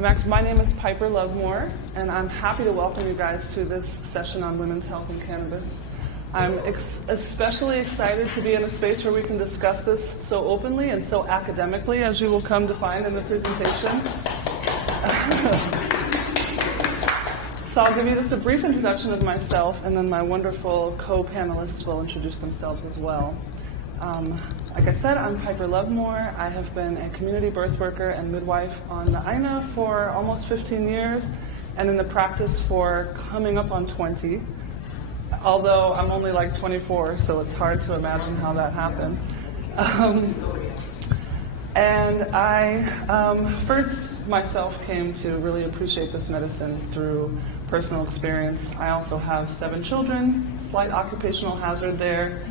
My name is Piper Lovemore, and I'm happy to welcome you guys to this session on women's health and cannabis. I'm especially excited to be in a space where we can discuss this so openly and so academically, as you will come to find in the presentation. So I'll give you just a brief introduction of myself, and then my wonderful co-panelists will introduce themselves as well. Like I said, I'm Piper Lovemore. I have been a community birth worker and midwife on the INA for almost 15 years, and in the practice for coming up on 20, although I'm only like 24, so it's hard to imagine how that happened. And I first myself came to really appreciate this medicine through personal experience. I also have 7 children, slight occupational hazard there,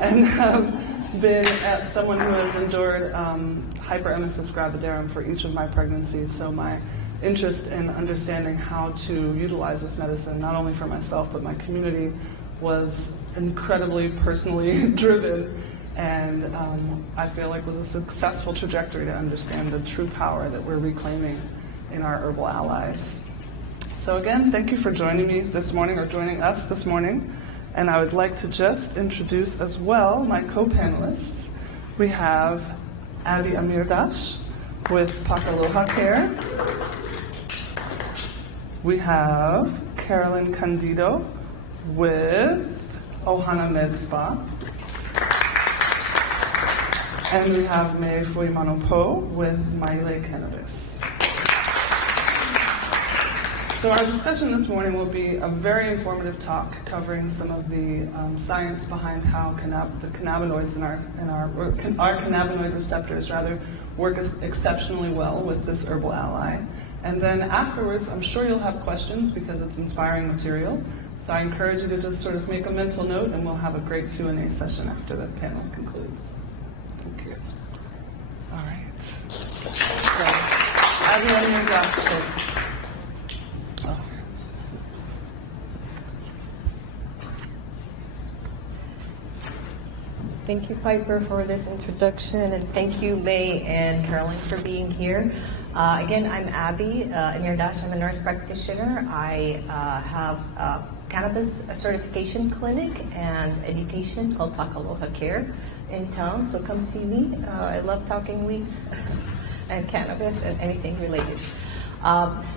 and have been someone who has endured hyperemesis gravidarum for each of my pregnancies. So my interest in understanding how to utilize this medicine, not only for myself but my community, was incredibly personally driven, and I feel like was a successful trajectory to understand the true power that we're reclaiming in our herbal allies. So again, thank you for joining me this morning, or joining us this morning. And I would like to just introduce as well my co-panelists. We have Abby Amirdash with Pakaloha Care. We have Carolyn Candido with Ohana Med Spa. And we have Fuimaono-Poe with Cannabis. So our discussion this morning will be a very informative talk covering some of the science behind how the cannabinoids in our cannabinoid receptors work exceptionally well with this herbal ally. And then afterwards, I'm sure you'll have questions because it's inspiring material. So I encourage you to just sort of make a mental note, and we'll have a great Q&A session after the panel concludes. Thank you. All right. So, Abby, on your job, folks. Thank you, Piper, for this introduction, and thank you, May and Carolyn, for being here. Again, I'm Abby Amirdash. I'm a nurse practitioner. I have a cannabis certification clinic and education called Pakaloha Care in town, so come see me. I love talking weeds and cannabis and anything related.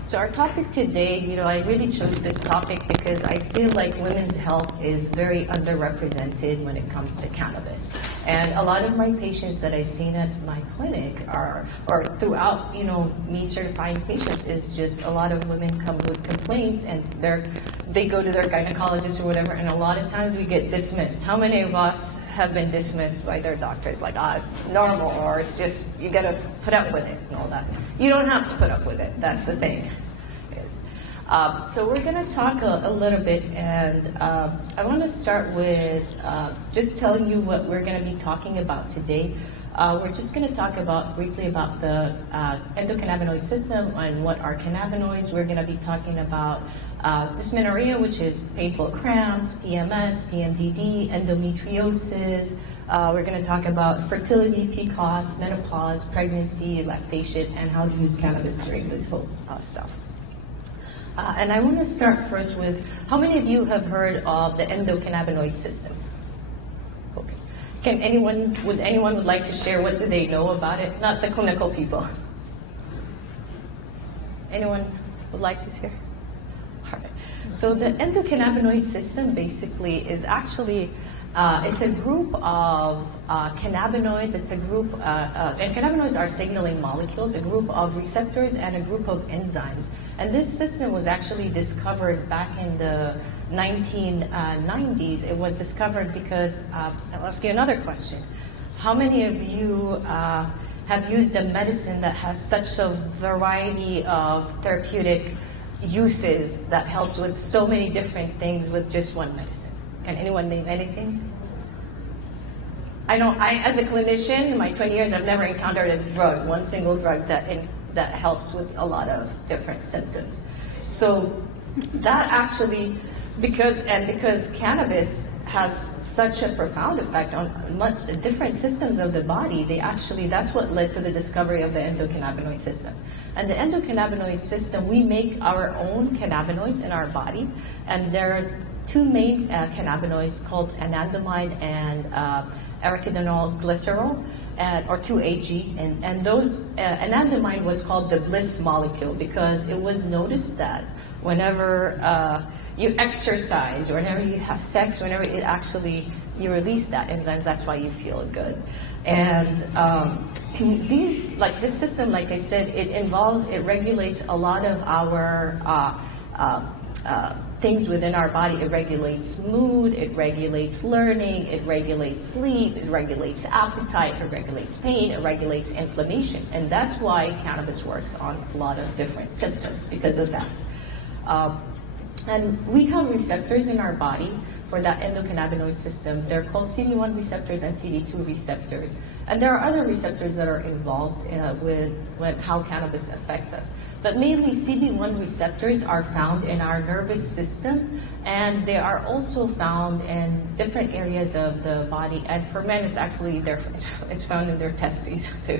So our topic today, I really chose this topic because I feel like women's health is very underrepresented when it comes to cannabis. And a lot of my patients that I've seen at my clinic or throughout, me certifying patients, is just a lot of women come with complaints, and they go to their gynecologist or whatever, and a lot of times we get dismissed. How many of us have been dismissed by their doctors, like, it's normal, or it's just, you gotta put up with it and all that. You don't have to put up with it, that's the thing. So we're gonna talk a little bit, and I wanna start with just telling you what we're gonna be talking about today. We're just gonna talk briefly about the endocannabinoid system and what are cannabinoids. We're gonna be talking about dysmenorrhea, which is painful cramps, PMS, PMDD, endometriosis. We're going to talk about fertility, PCOS, menopause, pregnancy, lactation, and how to use cannabis during this whole stuff. And I want to start first with, how many of you have heard of the endocannabinoid system? Okay. Would anyone like to share what do they know about it? Not the clinical people. Anyone would like to share? All right. So the endocannabinoid system basically is actually, it's a group of cannabinoids. It's a group, and cannabinoids are signaling molecules, a group of receptors and a group of enzymes. And this system was actually discovered back in the 1990s. It was discovered because, I'll ask you another question. How many of you have used a medicine that has such a variety of therapeutic uses that helps with so many different things with just one medicine? Can anyone name anything? I know, as a clinician, in my 20 years, I've never encountered a drug, one single drug that helps with a lot of different symptoms. So that actually, because cannabis has such a profound effect on much different systems of the body, that's what led to the discovery of the endocannabinoid system. And the endocannabinoid system, we make our own cannabinoids in our body, and there's two main cannabinoids called anandamide and arachidinyl glycerol, or 2-AG, and those anandamide was called the bliss molecule because it was noticed that whenever you exercise, or whenever you have sex, whenever it actually you release that enzyme, that's why you feel good. And this system, like I said, it regulates a lot of our things within our body. It regulates mood, it regulates learning, it regulates sleep, it regulates appetite, it regulates pain, it regulates inflammation. And that's why cannabis works on a lot of different symptoms because of that. And we have receptors in our body for that endocannabinoid system. They're called CD1 receptors and CD2 receptors. And there are other receptors that are involved with how cannabis affects us. But mainly CD1 receptors are found in our nervous system, and they are also found in different areas of the body. And for men, it's actually it's found in their testes too.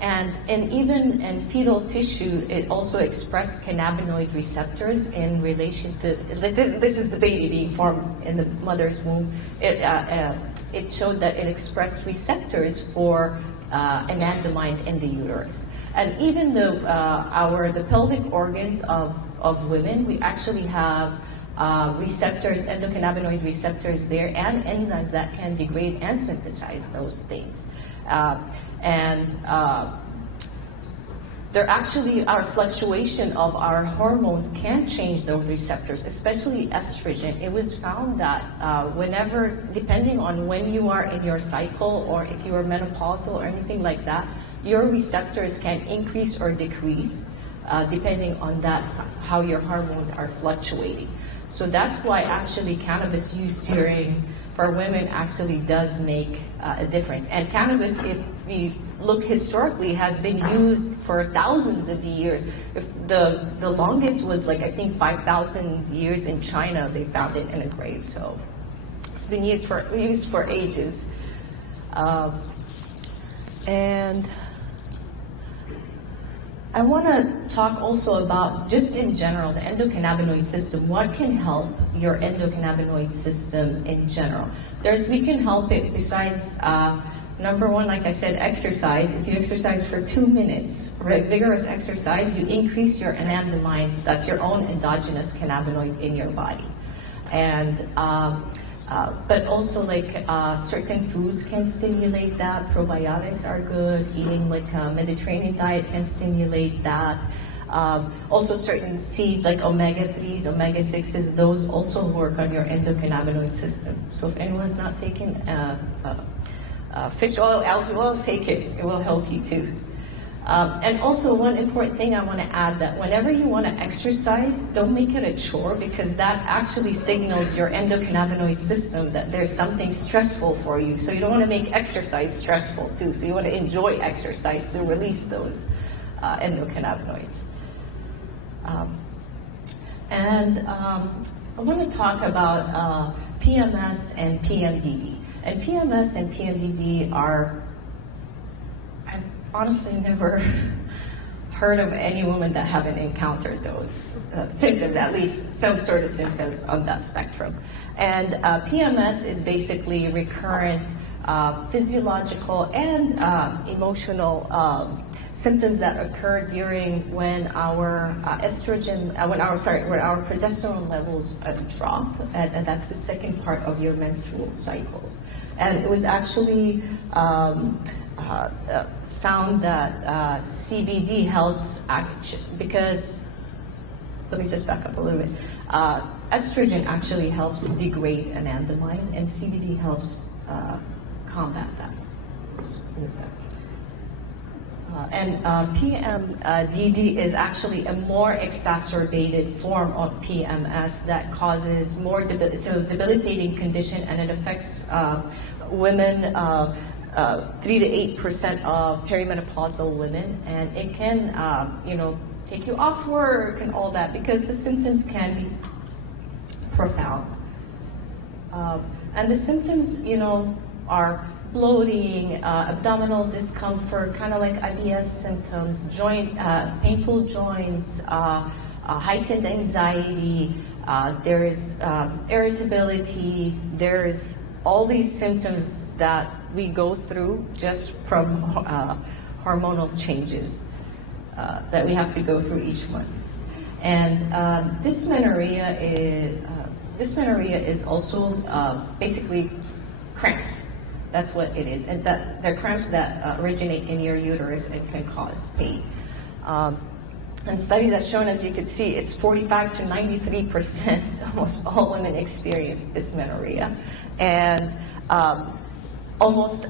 And even in fetal tissue, it also expressed cannabinoid receptors in relation to, this is the baby being formed in the mother's womb. It showed that it expressed receptors for anandamide in the uterus. And even the pelvic organs of women, we actually have receptors, endocannabinoid receptors there, and enzymes that can degrade and synthesize those things. There actually are fluctuation of our hormones can change those receptors, especially estrogen. It was found that whenever, depending on when you are in your cycle or if you are menopausal or anything like that, your receptors can increase or decrease depending on that, how your hormones are fluctuating. So that's why actually cannabis used for women actually does make a difference. And cannabis, if we look historically, has been used for thousands of years. If the longest was like, I think 5,000 years in China, they found it in a grave. So it's been used for ages. And I want to talk also about, just in general, the endocannabinoid system. What can help your endocannabinoid system in general? We can help it besides, number one, like I said, exercise. If you exercise for 2 minutes, vigorous exercise, you increase your anandamide. That's your own endogenous cannabinoid in your body. And but also certain foods can stimulate that. Probiotics are good. Eating like a Mediterranean diet can stimulate that. Also certain seeds like omega-3s, omega-6s, those also work on your endocannabinoid system. So if anyone's not taking fish oil, algae oil, take it. It will help you too. And also one important thing I want to add, that whenever you want to exercise, don't make it a chore, because that actually signals your endocannabinoid system that there's something stressful for you. So you don't want to make exercise stressful too. So you want to enjoy exercise to release those endocannabinoids. I want to talk about PMS and PMDD. And PMS and PMDD I've honestly never heard of any woman that haven't encountered those symptoms, at least some sort of symptoms on that spectrum. And PMS is basically recurrent physiological and emotional symptoms that occur during when our when our progesterone levels drop, and that's the second part of your menstrual cycles. And it was actually found that CBD helps because, let me just back up a little bit. Estrogen actually helps degrade anandamide, and CBD helps combat that. PMDD is actually a more exacerbated form of PMS that causes it's a debilitating condition, and it affects women, 3 to 8% of perimenopausal women, and it can, take you off work and all that, because the symptoms can be profound. And the symptoms, are bloating, abdominal discomfort, kind of like IBS symptoms, painful joints, heightened anxiety, there is irritability, there is all these symptoms that we go through just from hormonal changes that we have to go through each month. And dysmenorrhea is also basically cramps. That's what it is. And they're cramps that originate in your uterus and can cause pain. And studies have shown, as you can see, it's 45 to 93%, almost all women experience dysmenorrhea. And almost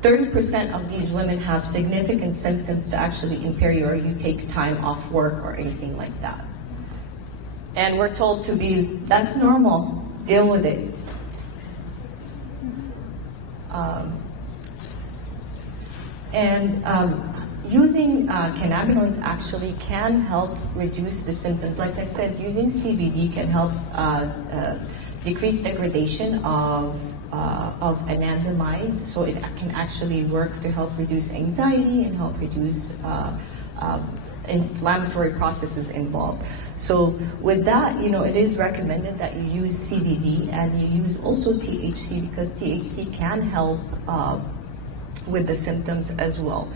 30% of these women have significant symptoms to actually impair you, or you take time off work or anything like that. And we're told that's normal, deal with it. Using cannabinoids actually can help reduce the symptoms. Like I said, using CBD can help decrease degradation of anandamide, so it can actually work to help reduce anxiety and help reduce inflammatory processes involved. So with that, it is recommended that you use CBD and you use also THC, because THC can help with the symptoms as well.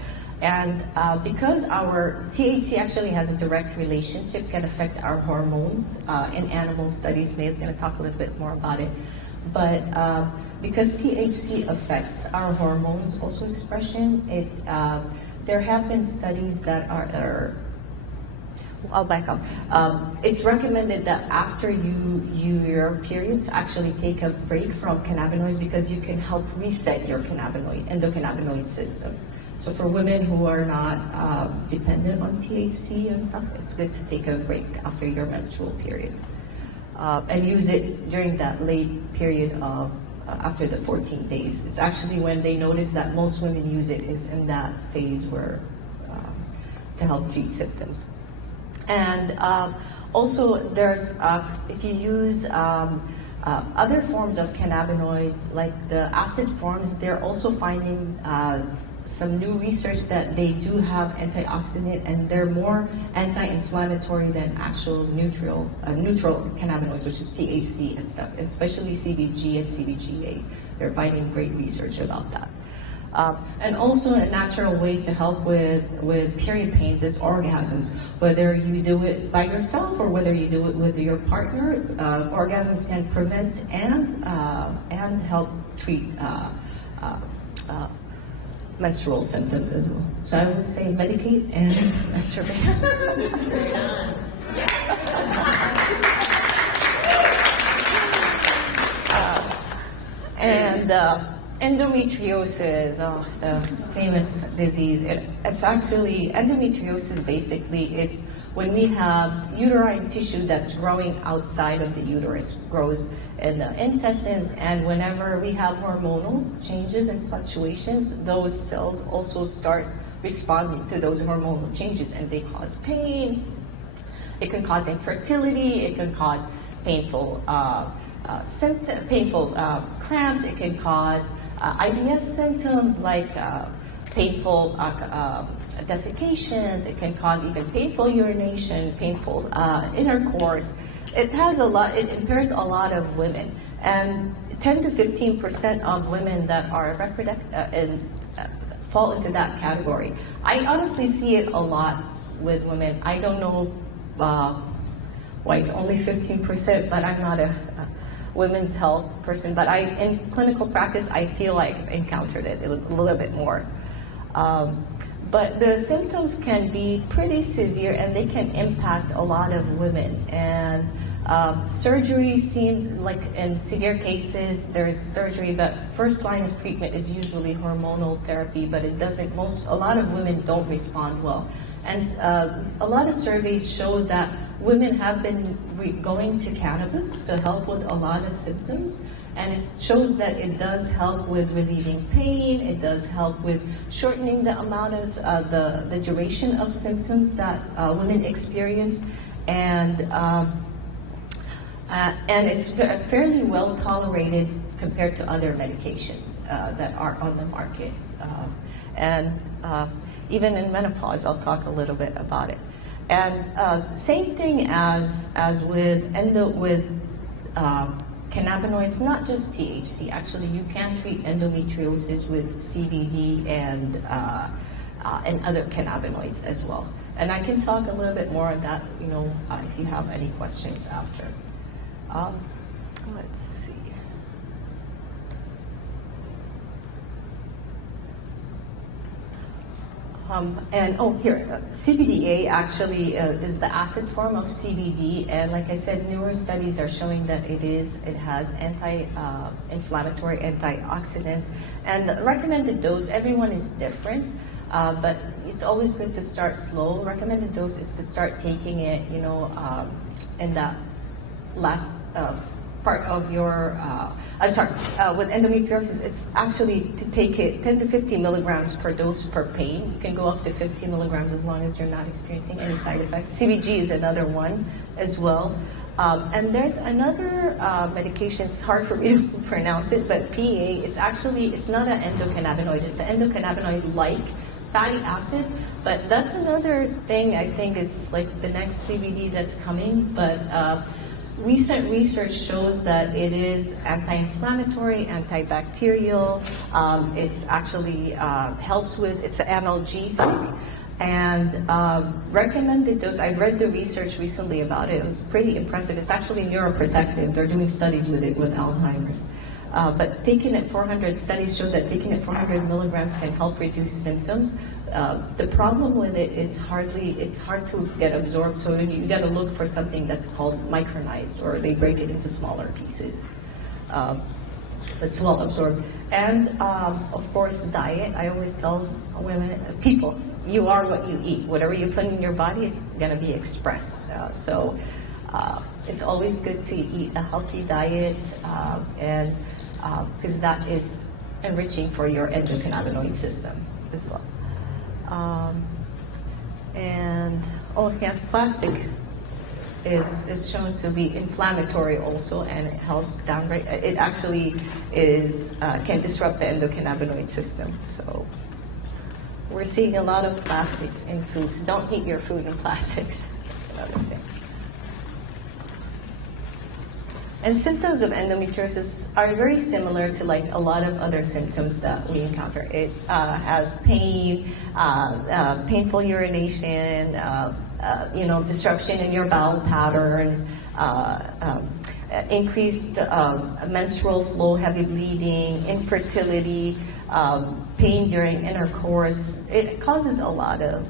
And because our THC actually has a direct relationship, can affect our hormones. In animal studies, May is going to talk a little bit more about it. But because THC affects our hormones also expression, there have been studies that I'll back up. It's recommended that after your period to actually take a break from cannabinoids, because you can help reset your endocannabinoid system. So for women who are not dependent on THC and stuff, it's good to take a break after your menstrual period. And use it during that late period of after the 14 days. It's actually when they notice that most women use it is in that phase where to help treat symptoms. And also there's, if you use other forms of cannabinoids, like the acid forms, they're also finding some new research that they do have antioxidant, and they're more anti-inflammatory than actual neutral cannabinoids, which is THC and stuff, especially CBG and CBGA. They're finding great research about that. And also a natural way to help with period pains is orgasms. Whether you do it by yourself or whether you do it with your partner, orgasms can prevent and help treat menstrual symptoms as well. So I would say medicate and masturbate. And endometriosis, the famous disease. It's actually, endometriosis basically is when we have uterine tissue that's growing outside of the uterus, grows in the intestines, and whenever we have hormonal changes and fluctuations, those cells also start responding to those hormonal changes, and they cause pain. It can cause infertility. It can cause painful cramps. It can cause IBS symptoms like painful defecations. It can cause even painful urination, painful intercourse. It impairs a lot of women, and 10 to 15% of women that are fall into that category. I honestly see it a lot with women. I don't know why it's only 15%, but I'm not a women's health person. But in clinical practice, I feel like I've encountered it a little bit more. But the symptoms can be pretty severe, and they can impact a lot of women. And surgery seems like, in severe cases, there's surgery, but first line of treatment is usually hormonal therapy, but a lot of women don't respond well. And a lot of surveys show that women have been going to cannabis to help with a lot of symptoms, and it shows that it does help with relieving pain. It does help with shortening the amount of the duration of symptoms that women experience, and it's fairly well tolerated compared to other medications. that are on the market. And even in menopause, I'll talk a little bit about it. And same thing as with cannabinoids, not just THC. Actually, you can treat endometriosis with CBD and other cannabinoids as well. And I can talk a little bit more on that, if you have any questions after. Let's see. Here, CBDA actually is the acid form of CBD, and like I said, newer studies are showing that it has anti-inflammatory, antioxidant, and the recommended dose, everyone is different, but it's always good to start slow. Recommended dose is to start taking it, in that last part of your, with endometriosis, it's actually to take it 10 to 50 milligrams per dose per pain. You can go up to 50 milligrams as long as you're not experiencing any side effects. CBG is another one as well. And there's another medication, it's hard for me to pronounce it, but PA, it's not an endocannabinoid, it's an endocannabinoid-like fatty acid, but that's another thing. I think it's like the next CBD that's coming, but recent research shows that it is anti-inflammatory, antibacterial. It's actually helps with, it's an analgesic. And recommended dose, I've read the research recently about it. It was pretty impressive. It's actually neuroprotective. They're doing studies with it with Alzheimer's. But taking it 400, studies show that taking it 400 milligrams can help reduce symptoms. The problem with it is it's hard to get absorbed, so you got to look for something that's called micronized, or they break it into smaller pieces. That's well absorbed. And of course, diet. I always tell people, you are what you eat. Whatever you put in your body is going to be expressed. So it's always good to eat a healthy diet, and because that is enriching for your endocannabinoid system as well. Plastic is shown to be inflammatory also, and it helps downregulate. It actually can disrupt the endocannabinoid system. So we're seeing a lot of plastics in foods. Don't eat your food in plastics. That's another thing. And symptoms of endometriosis are very similar to like a lot of other symptoms that we encounter. It has pain, painful urination, disruption in your bowel patterns, increased menstrual flow, heavy bleeding, infertility, pain during intercourse. It causes a lot of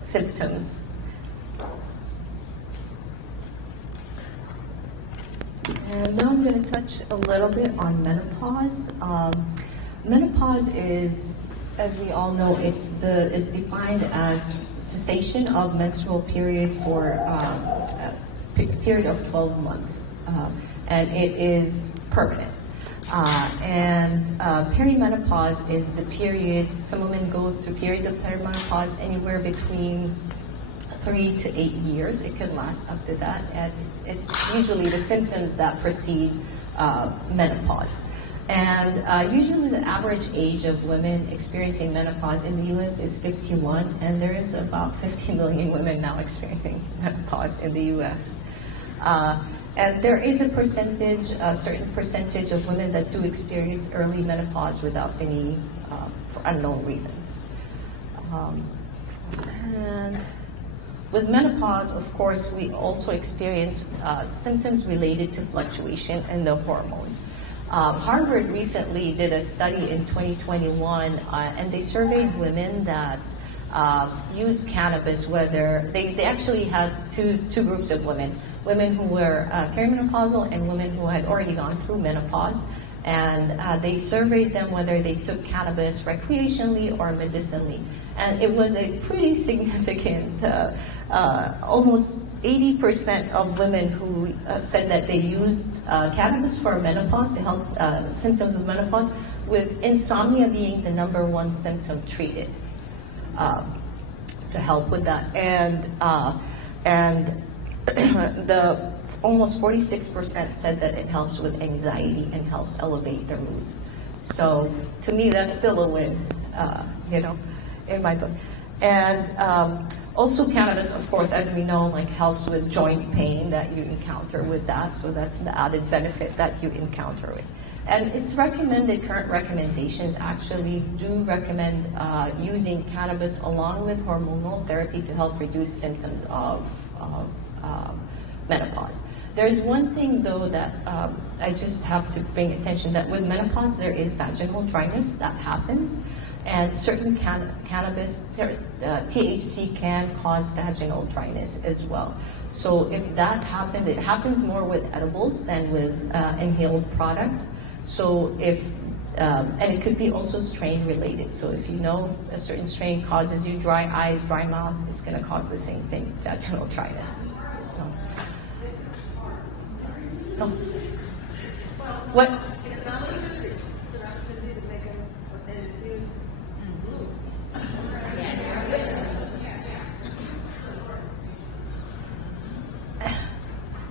symptoms. And now I'm going to touch a little bit on menopause. Menopause is, as we all know, is defined as cessation of menstrual period for a period of 12 months, and it is permanent. Perimenopause is the period. Some women go through periods of perimenopause anywhere between 3 to 8 years. It can last up to that, and it's usually the symptoms that precede menopause. And usually the average age of women experiencing menopause in the U.S. is 51, and there is about 50 million women now experiencing menopause in the U.S. And there is a certain percentage of women that do experience early menopause without any for unknown reasons. And with menopause, of course, we also experience symptoms related to fluctuation in the hormones. Harvard recently did a study in 2021, and they surveyed women that used cannabis, whether they actually had two groups of women who were perimenopausal and women who had already gone through menopause. And they surveyed them whether they took cannabis recreationally or medicinally. And it was a pretty significant, almost 80% of women who said that they used cannabis for menopause to help symptoms of menopause, with insomnia being the #1 symptom treated to help with that. And the almost 46% said that it helps with anxiety and helps elevate their mood. So to me, that's still a win, you know, in my book. And also cannabis, of course, as we know, like helps with joint pain that you encounter with that. So that's the added benefit that you encounter with. And it's recommended, current recommendations actually do recommend using cannabis along with hormonal therapy to help reduce symptoms of menopause. There's one thing though that I just have to bring attention, that with menopause there is vaginal dryness that happens, and certain cannabis, THC can cause vaginal dryness as well. So if that happens, it happens more with edibles than with inhaled products. So if, and it could be also strain related. So if you know a certain strain causes you dry eyes, dry mouth, it's going to cause the same thing, vaginal dryness. Oh. What? It's not a surgery. It's an opportunity to make an infused glue.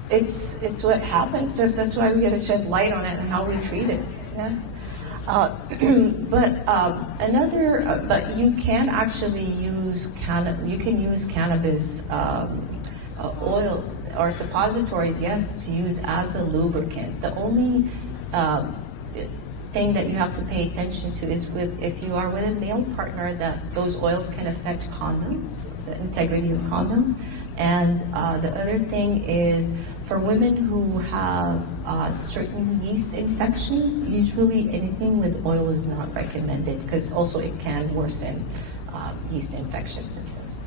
It's what happens. That's why we got to shed light on it and how we treat it. Yeah. But you can actually use cannabis oils or suppositories, yes, to use as a lubricant. The only thing that you have to pay attention to is if you are with a male partner, that those oils can affect condoms, the integrity of condoms. And the other thing is for women who have certain yeast infections, usually anything with oil is not recommended because also it can worsen yeast infection symptoms.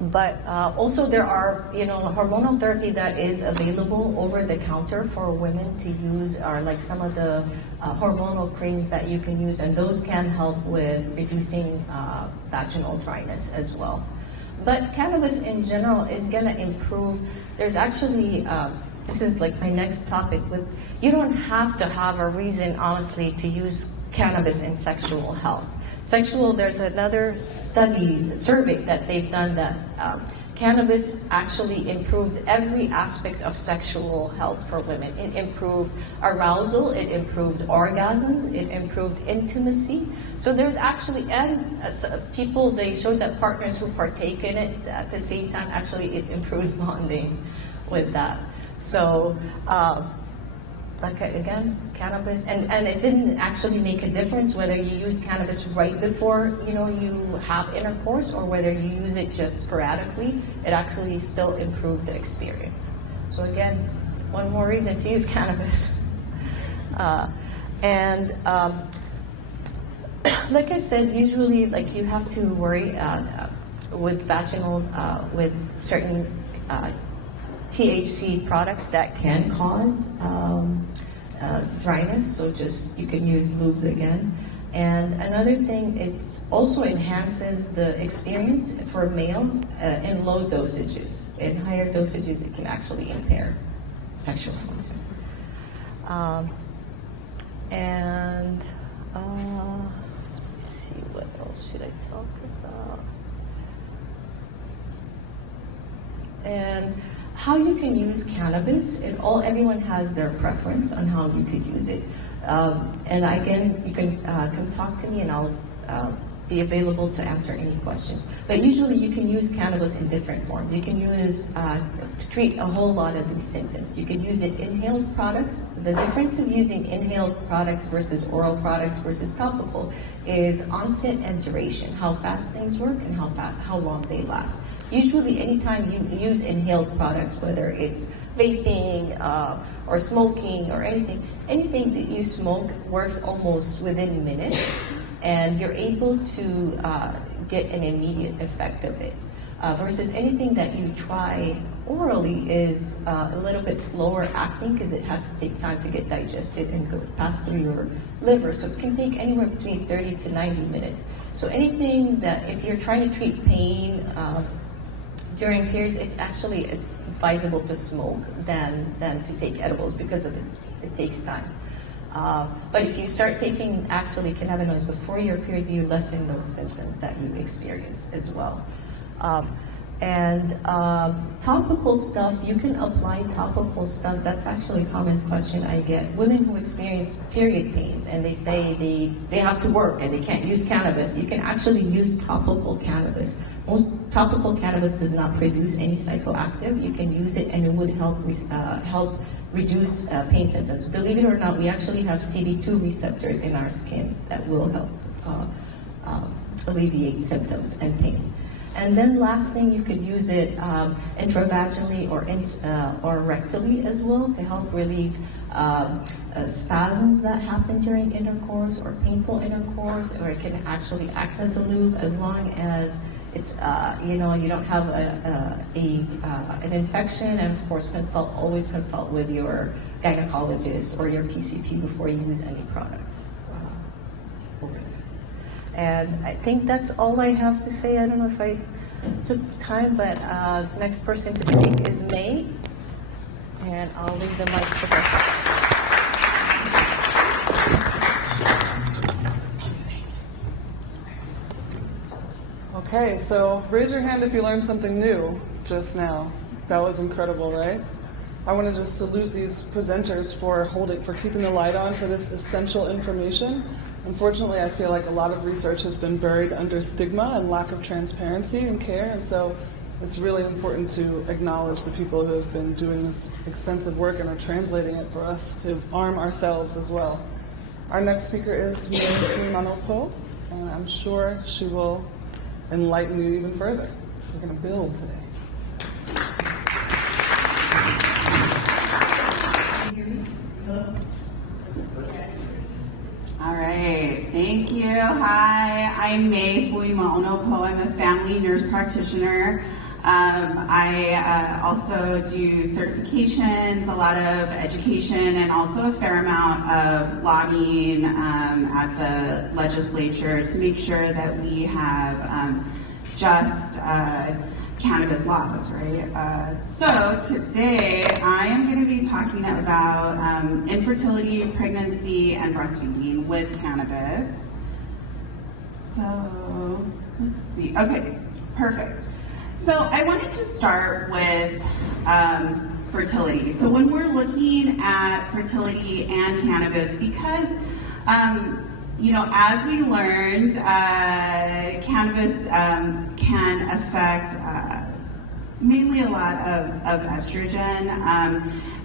But also there are, hormonal therapy that is available over the counter for women to use, are like some of the hormonal creams that you can use, and those can help with reducing vaginal dryness as well. But cannabis in general is going to improve. There's actually, this is like my next topic, you don't have to have a reason, honestly, to use cannabis in sexual health. There's another survey that they've done that cannabis actually improved every aspect of sexual health for women. It improved arousal, it improved orgasms, it improved intimacy. So there's actually, and people, they showed that partners who partake in it at the same time, actually it improves bonding with that. So, again, cannabis, and it didn't actually make a difference whether you use cannabis right before you have intercourse or whether you use it just sporadically. It actually still improved the experience. So again, one more reason to use cannabis. Like I said, usually you have to worry with vaginal, with certain THC products that can cause dryness, so you can use lubes again. And another thing, it also enhances the experience for males in low dosages. In higher dosages, it can actually impair sexual function. Let's see, what else should I talk about? And how you can use cannabis, everyone has their preference on how you could use it. And again, you can come talk to me and I'll be available to answer any questions. But usually you can use cannabis in different forms. You can use to treat a whole lot of these symptoms. You can use it inhaled products. The difference of using inhaled products versus oral products versus topical is onset and duration, how fast things work and how long they last. Usually anytime you use inhaled products, whether it's vaping or smoking or anything that you smoke works almost within minutes, and you're able to get an immediate effect of it. Versus anything that you try orally is a little bit slower acting because it has to take time to get digested and pass through your liver. So it can take anywhere between 30 to 90 minutes. So anything that, if you're trying to treat pain, during periods, it's actually advisable to smoke than to take edibles because of it takes time. But if you start taking actually cannabinoids before your periods, you lessen those symptoms that you experience as well. And topical stuff, you can apply topical stuff. That's actually a common question I get. Women who experience period pains and they say they have to work and they can't use cannabis. You can actually use topical cannabis. Most topical cannabis does not produce any psychoactive. You can use it and it would help reduce pain symptoms. Believe it or not, we actually have CD2 receptors in our skin that will help alleviate symptoms and pain. And then last thing, you could use it intravaginally or rectally as well to help relieve spasms that happen during intercourse or painful intercourse, or it can actually act as a lube as long as it's you don't have an infection. And of course, always consult with your gynecologist or your PCP before you use any products. And I think that's all I have to say. I don't know if I took time, but the next person to speak is May. And I'll leave the mic to her. Okay, so raise your hand if you learned something new just now. That was incredible, right? I want to just salute these presenters for keeping the light on for this essential information. Unfortunately, I feel like a lot of research has been buried under stigma and lack of transparency and care, and so it's really important to acknowledge the people who have been doing this extensive work and are translating it for us to arm ourselves as well. Our next speaker is Fuimaono-Poe, and I'm sure she will enlighten you even further. We're going to build today. Can you hear me? Hello? All right, thank you. Hi, I'm May Fuimaono-Poe. I'm a family nurse practitioner. I also do certifications, a lot of education, and also a fair amount of lobbying at the legislature to make sure that we have just cannabis laws, right? So today I am going to be talking about infertility, pregnancy, and breastfeeding with cannabis. So let's see. Okay, perfect. So I wanted to start with fertility. So when we're looking at fertility and cannabis, because as we learned, cannabis can affect mainly a lot of estrogen,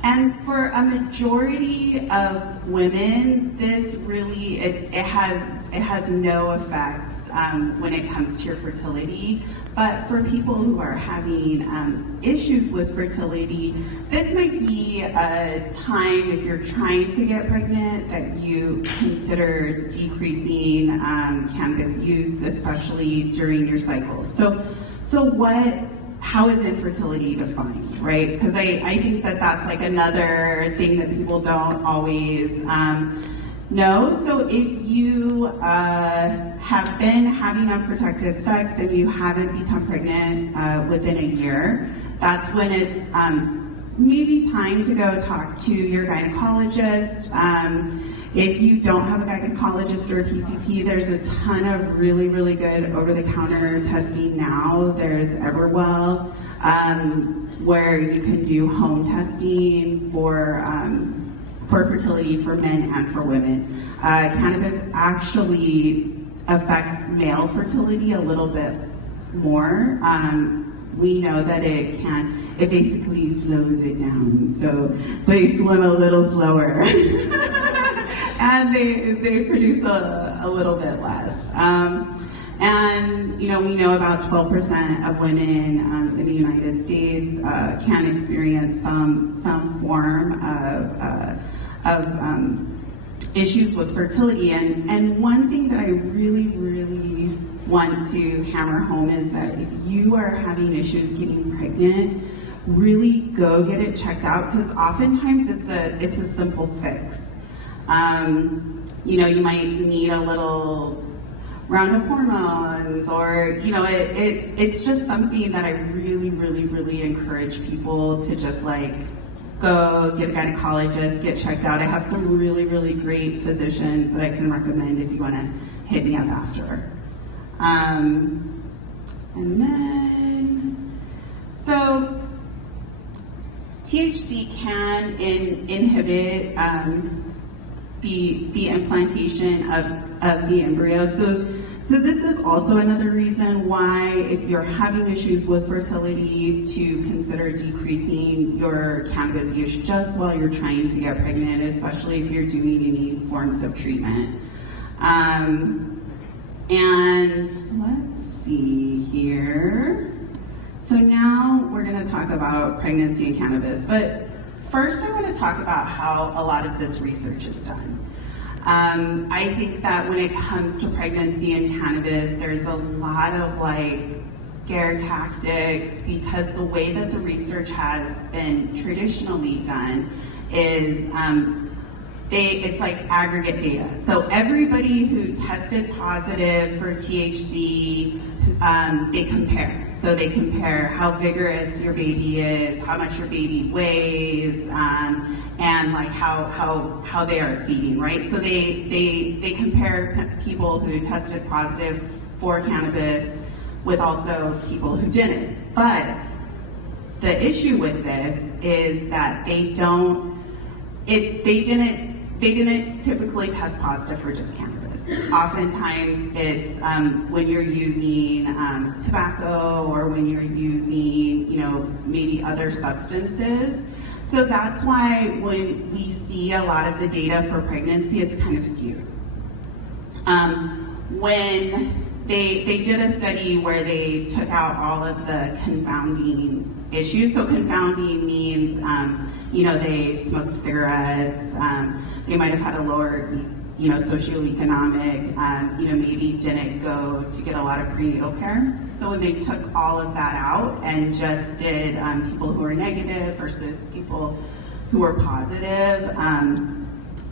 and for a majority of women, this really it has no effects when it comes to your fertility. But for people who are having issues with fertility, this might be a time, if you're trying to get pregnant, that you consider decreasing cannabis use, especially during your cycles. So how is infertility defined, right? Because I think that's like another thing that people don't always know. So if you have been having unprotected sex and you haven't become pregnant within a year, that's when it's maybe time to go talk to your gynecologist. If you don't have a gynecologist or a PCP, there's a ton of really, really good over-the-counter testing now. There's Everwell, where you can do home testing for fertility for men and for women. Cannabis actually affects male fertility a little bit more. We know that it basically slows it down. So they swim a little slower. And they produce a little bit less. And we know about 12% of women in the United States can experience some form of issues with fertility. And one thing that I really, really want to hammer home is that if you are having issues getting pregnant, really go get it checked out, because oftentimes it's a simple fix. You might need a little round of hormones, or it's just something that I really, really, really encourage people to just go get a gynecologist, get checked out. I have some really, really great physicians that I can recommend if you want to hit me up after. And then So THC can inhibit the implantation of the embryo. So this is also another reason why, if you're having issues with fertility, to consider decreasing your cannabis use just while you're trying to get pregnant, especially if you're doing any forms of treatment. And let's see here. So now we're going to talk about pregnancy and cannabis, but first I want to talk about how a lot of this research is done. I think that when it comes to pregnancy and cannabis, there's a lot of scare tactics, because the way that the research has been traditionally done is it's like aggregate data. So everybody who tested positive for THC, they compare. So they compare how vigorous your baby is, how much your baby weighs, and how they are feeding, right? So they compare people who tested positive for cannabis with also people who didn't. But the issue with this is that they didn't typically test positive for just cannabis. Oftentimes it's when you're using tobacco, or when you're using, maybe other substances. So that's why when we see a lot of the data for pregnancy, it's kind of skewed. When they did a study where they took out all of the confounding issues. So confounding means, they smoked cigarettes, they might have had a lower, socioeconomic, maybe didn't go to get a lot of prenatal care. So when they took all of that out and just did people who were negative versus people who were positive,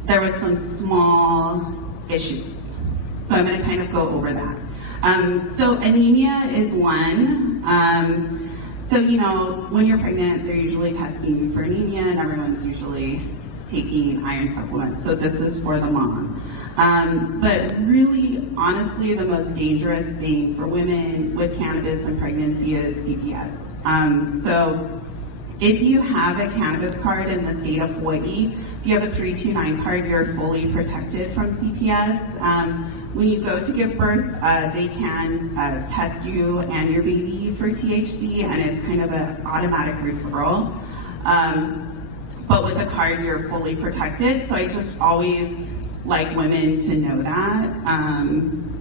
there was some small issues. So I'm going to kind of go over that. So anemia is one. So, when you're pregnant, they're usually testing you for anemia, and everyone's usually taking iron supplements. So this is for the mom. But really, honestly, the most dangerous thing for women with cannabis and pregnancy is CPS. So if you have a cannabis card in the state of Hawaii, if you have a 329 card, you're fully protected from CPS. When you go to give birth, they can test you and your baby for THC, and it's kind of an automatic referral. But with a card, you're fully protected. So I just always like women to know that,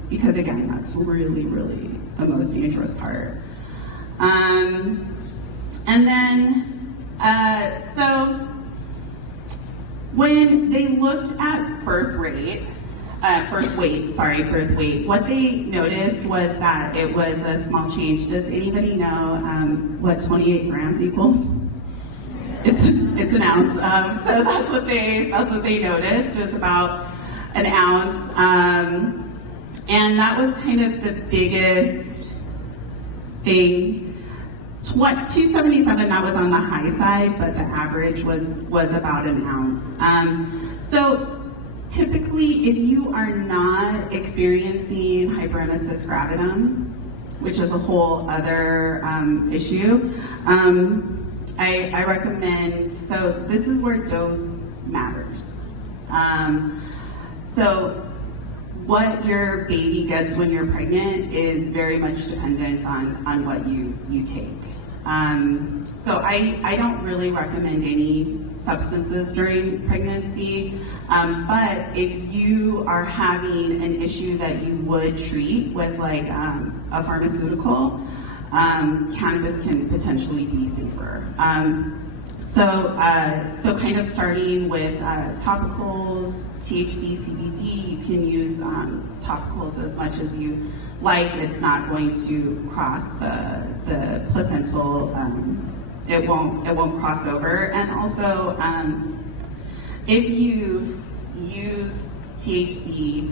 because again, that's really, really the most dangerous part. And then, so when they looked at birth weight, what they noticed was that it was a small change. Does anybody know what 28 grams equals? It's an ounce. So that's what they noticed, was about an ounce. And that was kind of the biggest thing. 277, that was on the high side, but the average was about an ounce. So typically, if you are not experiencing hyperemesis gravidum, which is a whole other issue, I recommend, so this is where dose matters. So what your baby gets when you're pregnant is very much dependent on what you take. So I don't really recommend any substances during pregnancy, but if you are having an issue that you would treat with a pharmaceutical, cannabis can potentially be safer. So kind of starting with topicals, THC, CBD, you can use topicals as much as you like. It's not going to cross the placental, it won't cross over. And also, if you use THC,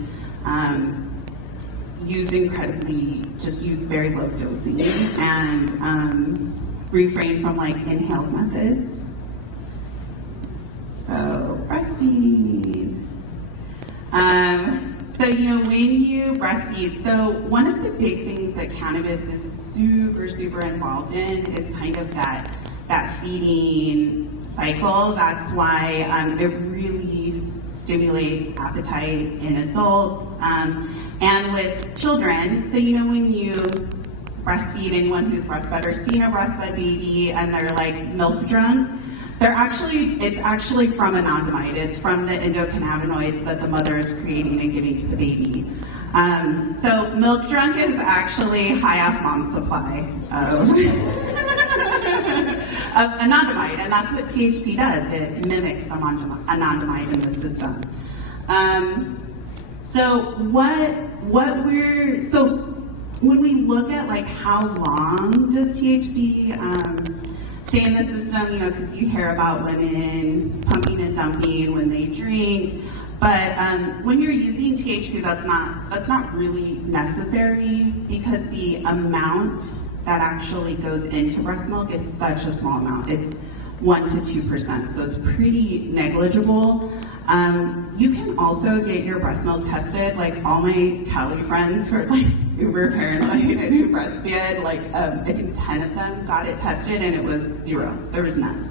use very low dosing, and refrain from inhaled methods. So breastfeeding. So when you breastfeed, so one of the big things that cannabis is super involved in is kind of that feeding cycle. That's why it really stimulates appetite in adults and with children. So when you breastfeed, anyone who's breastfed or seen a breastfed baby and they're like milk drunk, it's actually from anandamide. It's from the endocannabinoids that the mother is creating and giving to the baby. So milk drunk is actually high off mom's supply of anandamide, and that's what THC does. It mimics anandamide in the system. So when we look at like how long does THC stay in the system, because you hear about women pumping and dumping when they drink, but when you're using THC, that's not really necessary, because the amount that actually goes into breast milk is such a small amount. It's 1 to 2%, so it's pretty negligible. You can also get your breast milk tested. Like all my Cali friends who are like uber paranoid and who breastfed, like I think 10 of them got it tested and it was 0. There was none.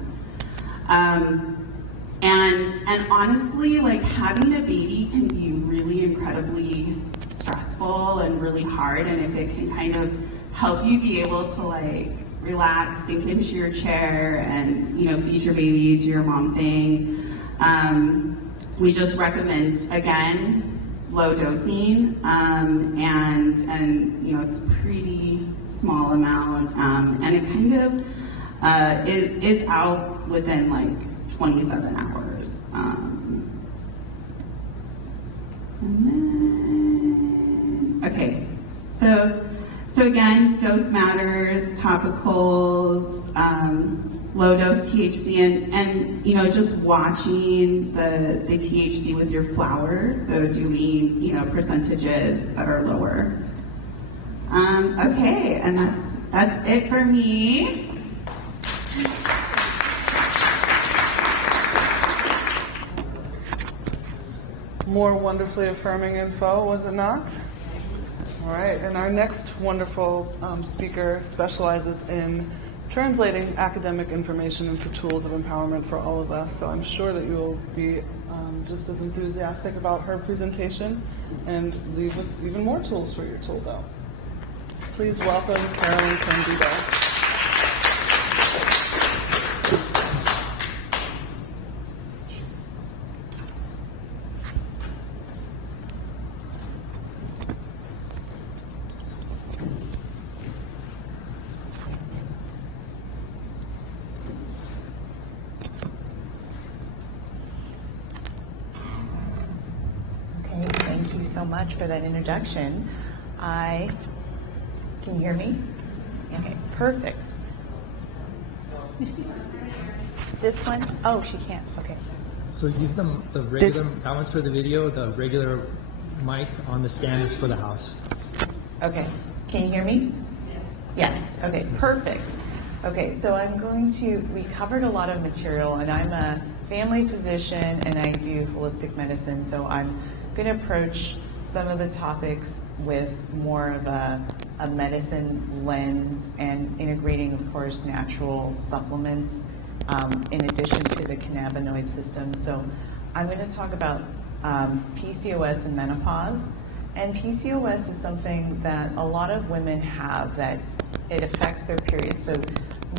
And honestly, like having a baby can be really incredibly stressful and really hard. And if it can kind of help you be able to like relax, sink into your chair and, feed your baby, do your mom thing, we just recommend, again, low dosing, and it's a pretty small amount, and it kind of is out within like 27 hours. And then, okay, so again, dose matters, topicals, low dose THC, and just watching the THC with your flowers, so doing percentages that are lower. Okay, and that's it for me. More wonderfully affirming info, was it not? All right, and our next wonderful speaker specializes in translating academic information into tools of empowerment for all of us. So I'm sure that you will be just as enthusiastic about her presentation and leave with even more tools for your tool belt. Please welcome Carolyn Candido. So much for that introduction. Can you hear me? Okay, perfect. This one? Oh, she can't. Okay. So use the regular, that one's for the video, the regular mic on the stand is for the house. Okay. Can you hear me? Yes. Okay, perfect. Okay, so we covered a lot of material, and I'm a family physician and I do holistic medicine, so I'm going to approach some of the topics with more of a medicine lens and integrating, of course, natural supplements in addition to the cannabinoid system. So I'm going to talk about PCOS and menopause. And PCOS is something that a lot of women have, that it affects their period. So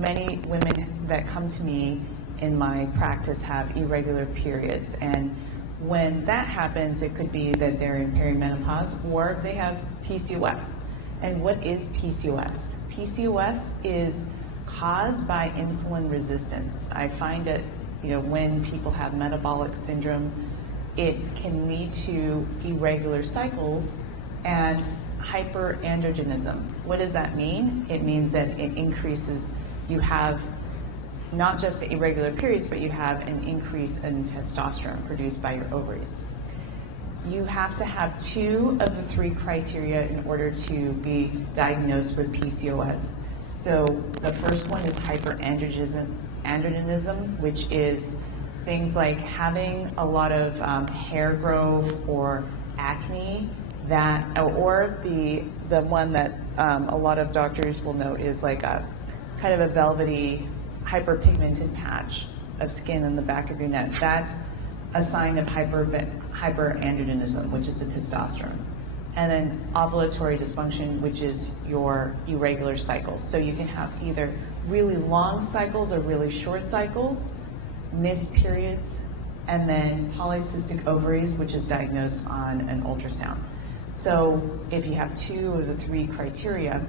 many women that come to me in my practice have irregular periods, and when that happens, it could be that they're in perimenopause or they have PCOS. And what is PCOS? PCOS is caused by insulin resistance. I find that when people have metabolic syndrome, it can lead to irregular cycles and hyperandrogenism. What does that mean? It means that it increases, you have not just the irregular periods, but you have an increase in testosterone produced by your ovaries. You have to have 2 of the 3 criteria in order to be diagnosed with PCOS. So the first one is hyperandrogenism, which is things like having a lot of hair growth or acne that, or the one that a lot of doctors will note is like a kind of a velvety, hyperpigmented patch of skin on the back of your neck. That's a sign of hyperandrogenism, which is the testosterone. And then ovulatory dysfunction, which is your irregular cycles. So you can have either really long cycles or really short cycles, missed periods, and then polycystic ovaries, which is diagnosed on an ultrasound. So if you have 2 of the 3 criteria,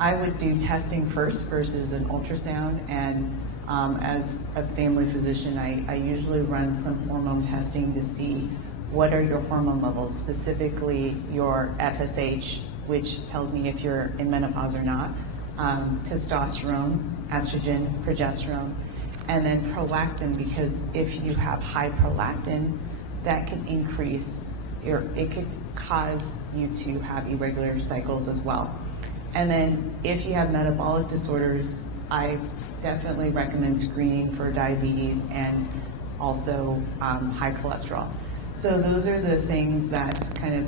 I would do testing first versus an ultrasound, and as a family physician, I usually run some hormone testing to see what are your hormone levels, specifically your FSH, which tells me if you're in menopause or not, testosterone, estrogen, progesterone, and then prolactin, because if you have high prolactin, that can increase it could cause you to have irregular cycles as well. And then if you have metabolic disorders, I definitely recommend screening for diabetes and also high cholesterol. So those are the things that kind of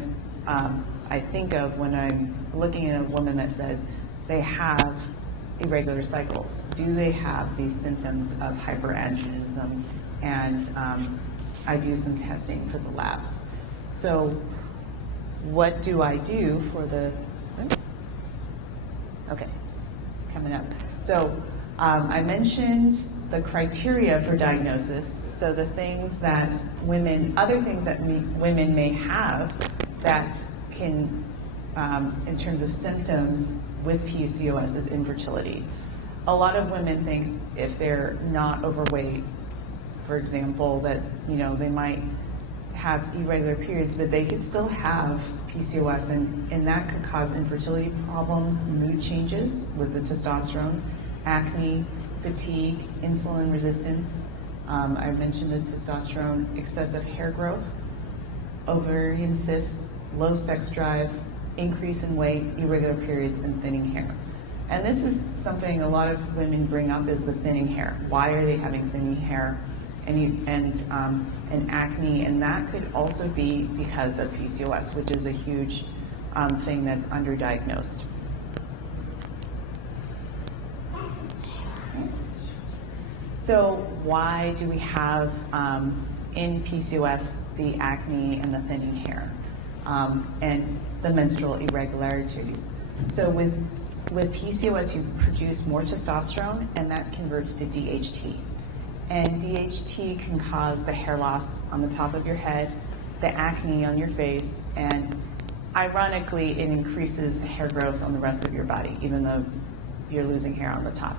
I think of when I'm looking at a woman that says they have irregular cycles. Do they have these symptoms of hyperandrogenism? And I do some testing for the labs. So what do I do for the, okay, it's coming up. So I mentioned the criteria for diagnosis. So the things that other things that women may have that can, in terms of symptoms with PCOS, is infertility. A lot of women think if they're not overweight, for example, that they might have irregular periods, but they could still have PCOS, and that could cause infertility problems, mood changes with the testosterone, acne, fatigue, insulin resistance. I mentioned the testosterone, excessive hair growth, ovarian cysts, low sex drive, increase in weight, irregular periods, and thinning hair. And this is something a lot of women bring up, is the thinning hair. Why are they having thinning hair and acne? And that could also be because of PCOS, which is a huge thing that's underdiagnosed. So why do we have in PCOS the acne and the thinning hair and the menstrual irregularities? So with PCOS, you produce more testosterone, and that converts to DHT. And DHT can cause the hair loss on the top of your head, the acne on your face, and ironically, it increases hair growth on the rest of your body, even though you're losing hair on the top.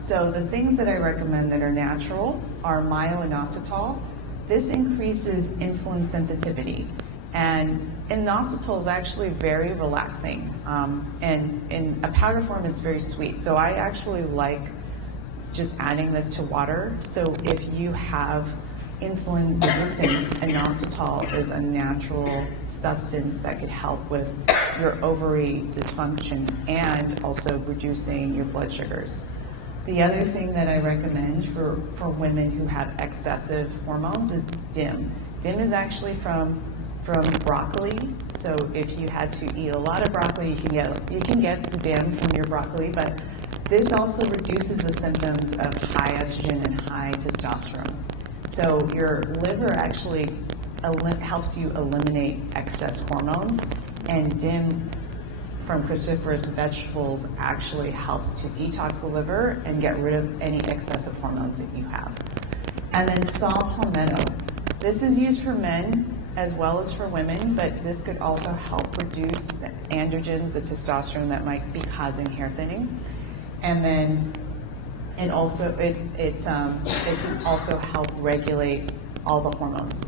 So the things that I recommend that are natural are myo-inositol. This increases insulin sensitivity. And inositol is actually very relaxing. And in a powder form, it's very sweet. So I actually like just adding this to water. So if you have insulin resistance, inositol is a natural substance that could help with your ovary dysfunction and also reducing your blood sugars. The other thing that I recommend for women who have excessive hormones is DIM. DIM is actually from broccoli. So if you had to eat a lot of broccoli, you can get the DIM from your broccoli, but this also reduces the symptoms of high estrogen and high testosterone. So your liver actually helps you eliminate excess hormones, and DIM from cruciferous vegetables actually helps to detox the liver and get rid of any excessive hormones that you have. And then saw palmetto. This is used for men as well as for women, but this could also help reduce the androgens, the testosterone that might be causing hair thinning. And then it can also help regulate all the hormones.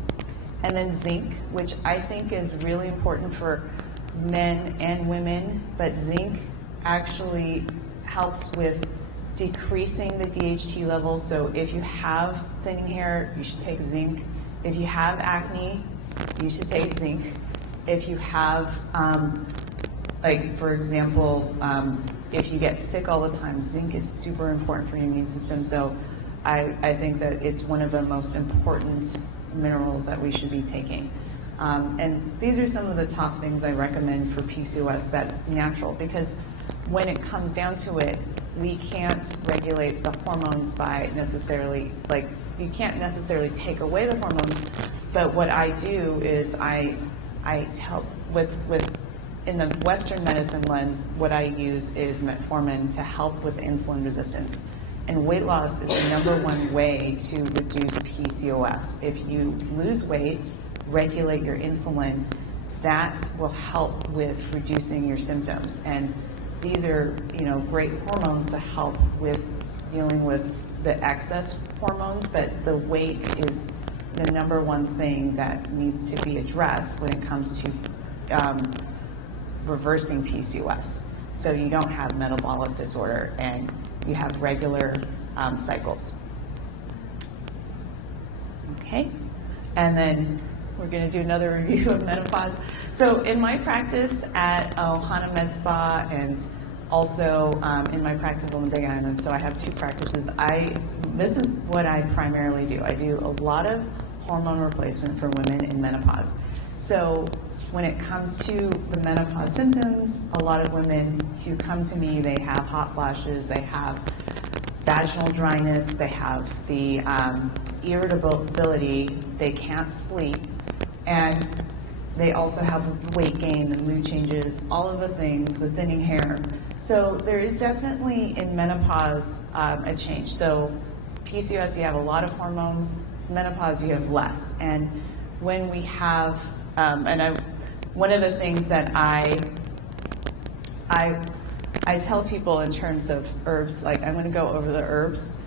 And then zinc, which I think is really important for men and women, but zinc actually helps with decreasing the DHT levels. So if you have thinning hair, you should take zinc. If you have acne, you should take zinc. If you have, for example, if you get sick all the time, zinc is super important for your immune system. So I think that it's one of the most important minerals that we should be taking. And these are some of the top things I recommend for PCOS that's natural, because when it comes down to it, we can't regulate the hormones by necessarily, like, you can't necessarily take away the hormones, but what I do is I tell, in the Western medicine lens, what I use is metformin to help with insulin resistance. And weight loss is the number one way to reduce PCOS. If you lose weight, regulate your insulin, that will help with reducing your symptoms. And these are, great hormones to help with dealing with the excess hormones, but the weight is the number one thing that needs to be addressed when it comes to reversing PCOS. So you don't have metabolic disorder and you have regular cycles. Okay, and then we're going to do another review of menopause. So in my practice at Ohana Med Spa, and also in my practice on the Big Island, so I have two practices. This is what I primarily do. I do a lot of hormone replacement for women in menopause. So when it comes to the menopause symptoms, a lot of women who come to me, they have hot flashes, they have vaginal dryness, they have the irritability, they can't sleep, and they also have weight gain, the mood changes, all of the things, the thinning hair. So there is definitely in menopause a change. So PCOS, you have a lot of hormones. Menopause, you have less. And when we have, one of the things that I tell people in terms of herbs, like I'm going to go over the herbs.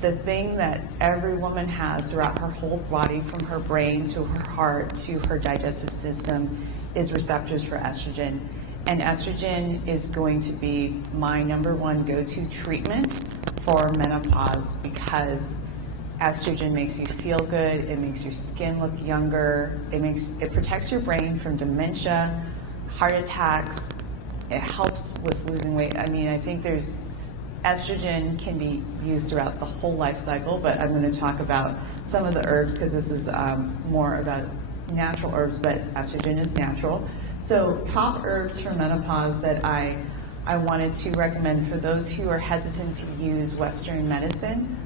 The thing that every woman has throughout her whole body, from her brain to her heart to her digestive system, is receptors for estrogen. And estrogen is going to be my number one go-to treatment for menopause, because estrogen makes you feel good, it makes your skin look younger, it protects your brain from dementia, heart attacks, it helps with losing weight. I mean, I think estrogen can be used throughout the whole life cycle, but I'm going to talk about some of the herbs because this is more about natural herbs, but estrogen is natural. So top herbs for menopause that I wanted to recommend for those who are hesitant to use Western medicine.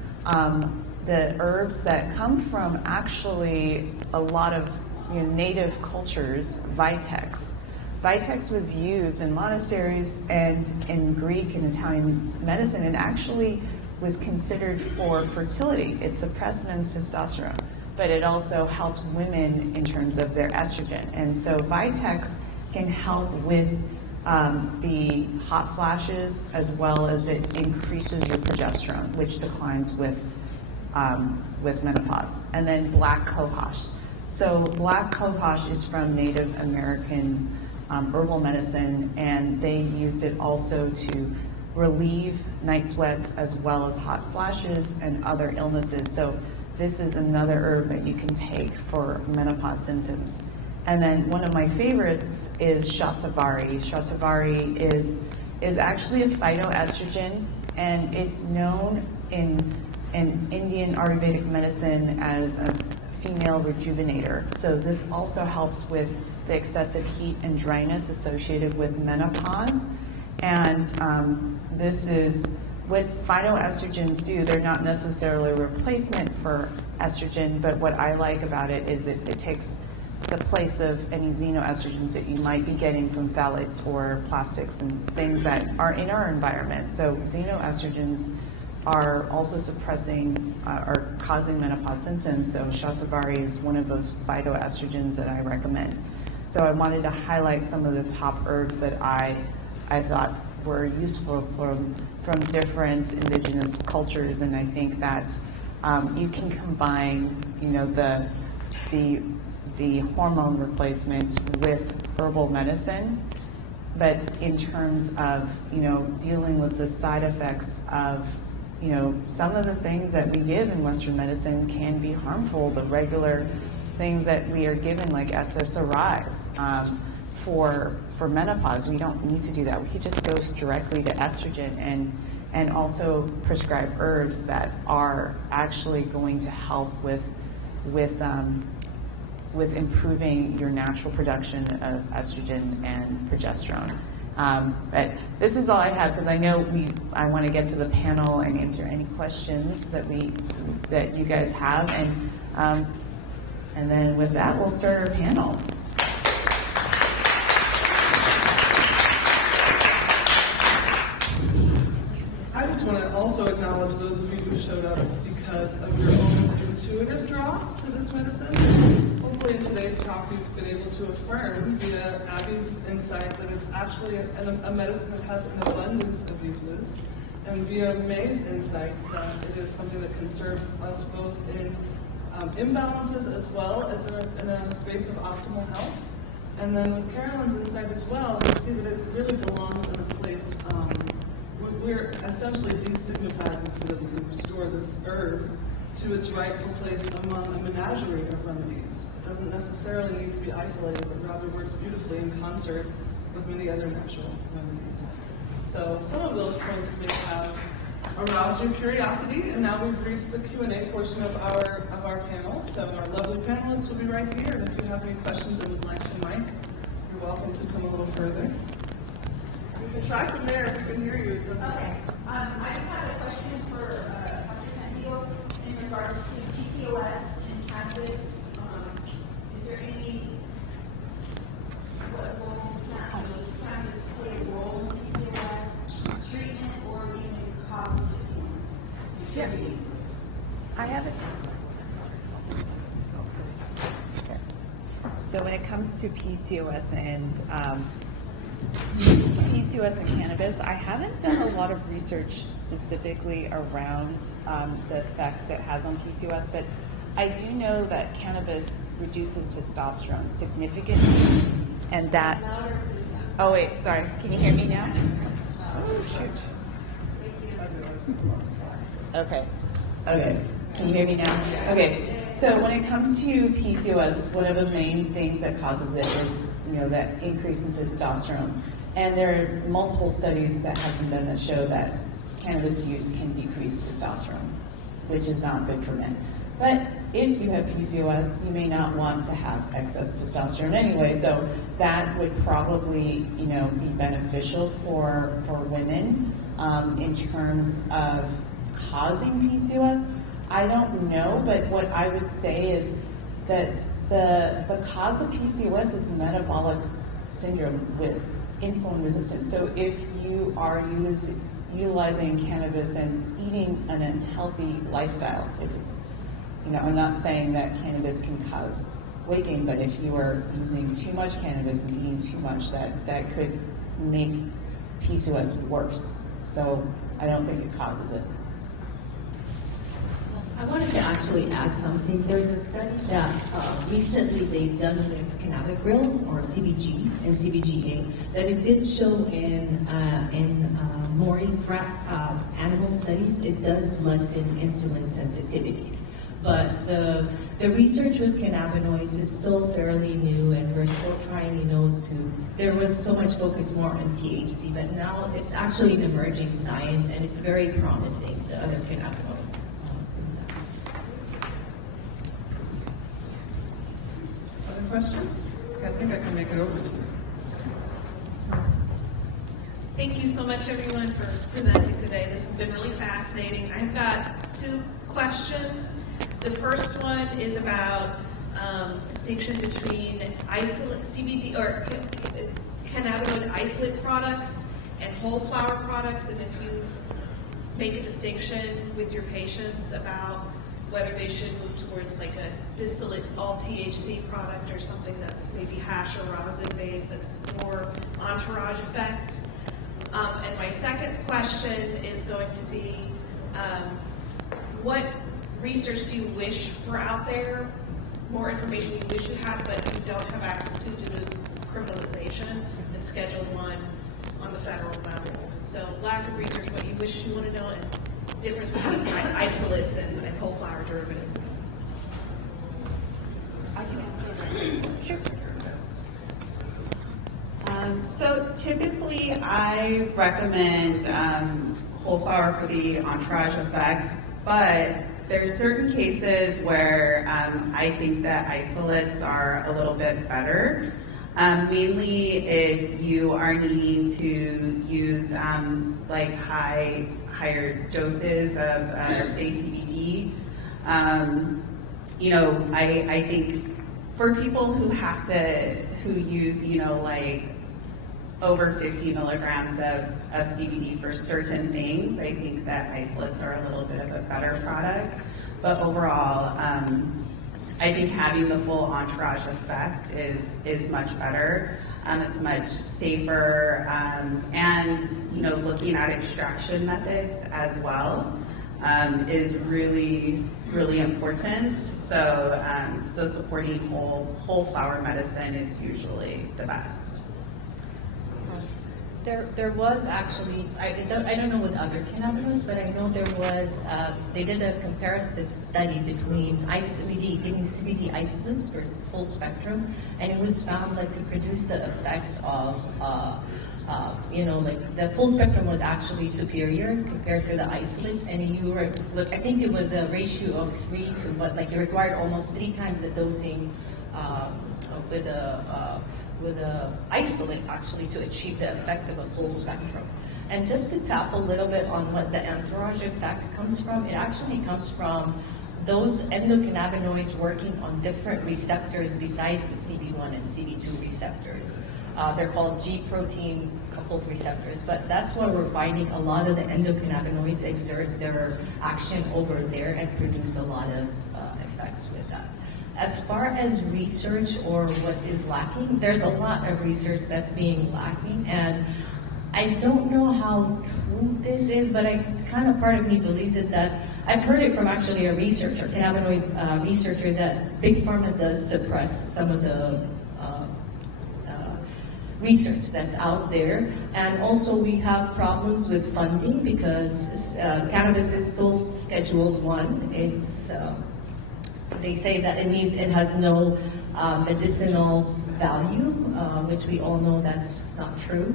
The herbs that come from actually a lot of native cultures, Vitex. Vitex was used in monasteries and in Greek and Italian medicine, and actually was considered for fertility. It suppressed men's testosterone, but it also helped women in terms of their estrogen. And so Vitex can help with the hot flashes, as well as it increases your progesterone, which declines with menopause. And then black cohosh. So black cohosh is from Native American herbal medicine, and they used it also to relieve night sweats as well as hot flashes and other illnesses. So this is another herb that you can take for menopause symptoms. And then one of my favorites is shatavari. Shatavari is actually a phytoestrogen, and it's known in Indian Ayurvedic medicine as a female rejuvenator. So this also helps with the excessive heat and dryness associated with menopause. And this is what phytoestrogens do. They're not necessarily a replacement for estrogen, but what I like about it is it takes the place of any xenoestrogens that you might be getting from phthalates or plastics and things that are in our environment. So xenoestrogens are also suppressing or causing menopause symptoms. So shatavari is one of those phytoestrogens that I recommend. So I wanted to highlight some of the top herbs that I thought were useful from different indigenous cultures, and I think that you can combine, the hormone replacement with herbal medicine, but in terms of dealing with the side effects of some of the things that we give in Western medicine can be harmful. The regular things that we are given, like SSRIs, for menopause, we don't need to do that. We could just go directly to estrogen and also prescribe herbs that are actually going to help with with improving your natural production of estrogen and progesterone. But this is all I have because I know I want to get to the panel and answer any questions that you guys have, and then with that we'll start our panel. I just want to also acknowledge those of you who showed up because of your own intuitive draw to this medicine. Hopefully in today's talk you've been able to affirm via Abby's insight that it's actually a medicine that has an abundance of uses, and via May's insight that it is something that can serve us both in imbalances as well as in a space of optimal health. And then with Carolyn's insight as well, we see that it really belongs in a place we're essentially destigmatizing so that we can restore this herb to its rightful place among a menagerie of remedies. It doesn't necessarily need to be isolated, but rather works beautifully in concert with many other natural remedies. So some of those points may have aroused your curiosity, and now we've reached the Q&A portion of our panel. So our lovely panelists will be right here, and if you have any questions and would like to mic, you're welcome to come a little further. We can try from there if we can hear you. Okay. I just have a question for Dr. Candido in regards to PCOS and cannabis. Is there any what roles does cannabis play a role in PCOS treatment or even causes it? Yeah. I have it. Okay. So when it comes to PCOS and cannabis, I haven't done a lot of research specifically around the effects it has on PCOS, but I do know that cannabis reduces testosterone significantly, and that... Oh wait, sorry, can you hear me now? Oh shoot. Okay, can you hear me now? Okay, so when it comes to PCOS, one of the main things that causes it is, that increase in testosterone. And there are multiple studies that have been done that show that cannabis use can decrease testosterone, which is not good for men. But if you have PCOS, you may not want to have excess testosterone anyway, so that would probably, be beneficial for women in terms of causing PCOS. I don't know, but what I would say is that the cause of PCOS is metabolic syndrome with insulin resistance. So if you are utilizing cannabis and eating an unhealthy lifestyle, if it's, I'm not saying that cannabis can cause weight gain, but if you are using too much cannabis and eating too much, that could make PCOS worse. So I don't think it causes it. I wanted to actually add something. There's a study that recently they've done with cannabidiol or CBG and CBGA that it did show in Mori animal studies it does lessen insulin sensitivity. But the research with cannabinoids is still fairly new, and we're still trying, there was so much focus more on THC, but now it's actually an emerging science, and it's very promising, the other cannabinoids. Other questions? I think I can make it over to you. Thank you so much, everyone, for presenting today. This has been really fascinating. I've got two questions. The first one is about distinction between isolate CBD or cannabinoid isolate products and whole flower products, and if you make a distinction with your patients about whether they should move towards like a distillate all THC product or something that's maybe hash or rosin based that's more entourage effect. And my second question is going to be, what research do you wish were out there, more information you wish you had but you don't have access to due to criminalization and Schedule 1 on the federal level? So lack of research, what you wish you want to know, and difference between isolates and whole flower derivatives. I can answer that. Sure. So typically I recommend whole flower for the entourage effect, but there's certain cases where I think that isolates are a little bit better. Mainly if you are needing to use like higher doses of say CBD. You know, I think for people who use, you know, like over 50 milligrams of CBD for certain things, I think that isolates are a little bit of a better product. But overall, I think having the full entourage effect is much better. It's much safer, and you know, looking at extraction methods as well is really important. So supporting whole flower medicine is usually the best. There was actually, I don't know with other cannabinoids, but I know there was, they did a comparative study between giving CBD isolates versus full spectrum, and it was found like to produce the effects of, you know, like the full spectrum was actually superior compared to the isolates, and you were, look, I think it was a ratio of 3 to what, like it required almost 3 times the dosing with a isolate actually to achieve the effect of a full spectrum. And just to tap a little bit on what the entourage effect comes from, it actually comes from those endocannabinoids working on different receptors besides the CB1 and CB2 receptors. They're called G protein coupled receptors, but that's why we're finding a lot of the endocannabinoids exert their action over there and produce a lot of effects with that. As far as research or what is lacking, there's a lot of research that's being lacking, and I don't know how true this is, but part of me believes it, that I've heard it from actually a researcher, cannabinoid researcher, that Big Pharma does suppress some of the research that's out there. And also we have problems with funding because cannabis is still Scheduled 1. It's they say that it means it has no medicinal value, which we all know that's not true.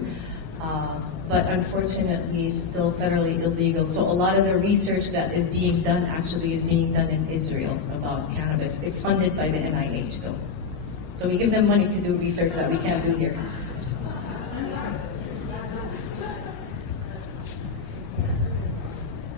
But unfortunately, it's still federally illegal. So a lot of the research that is being done actually is being done in Israel about cannabis. It's funded by the NIH though. So we give them money to do research that we can't do here.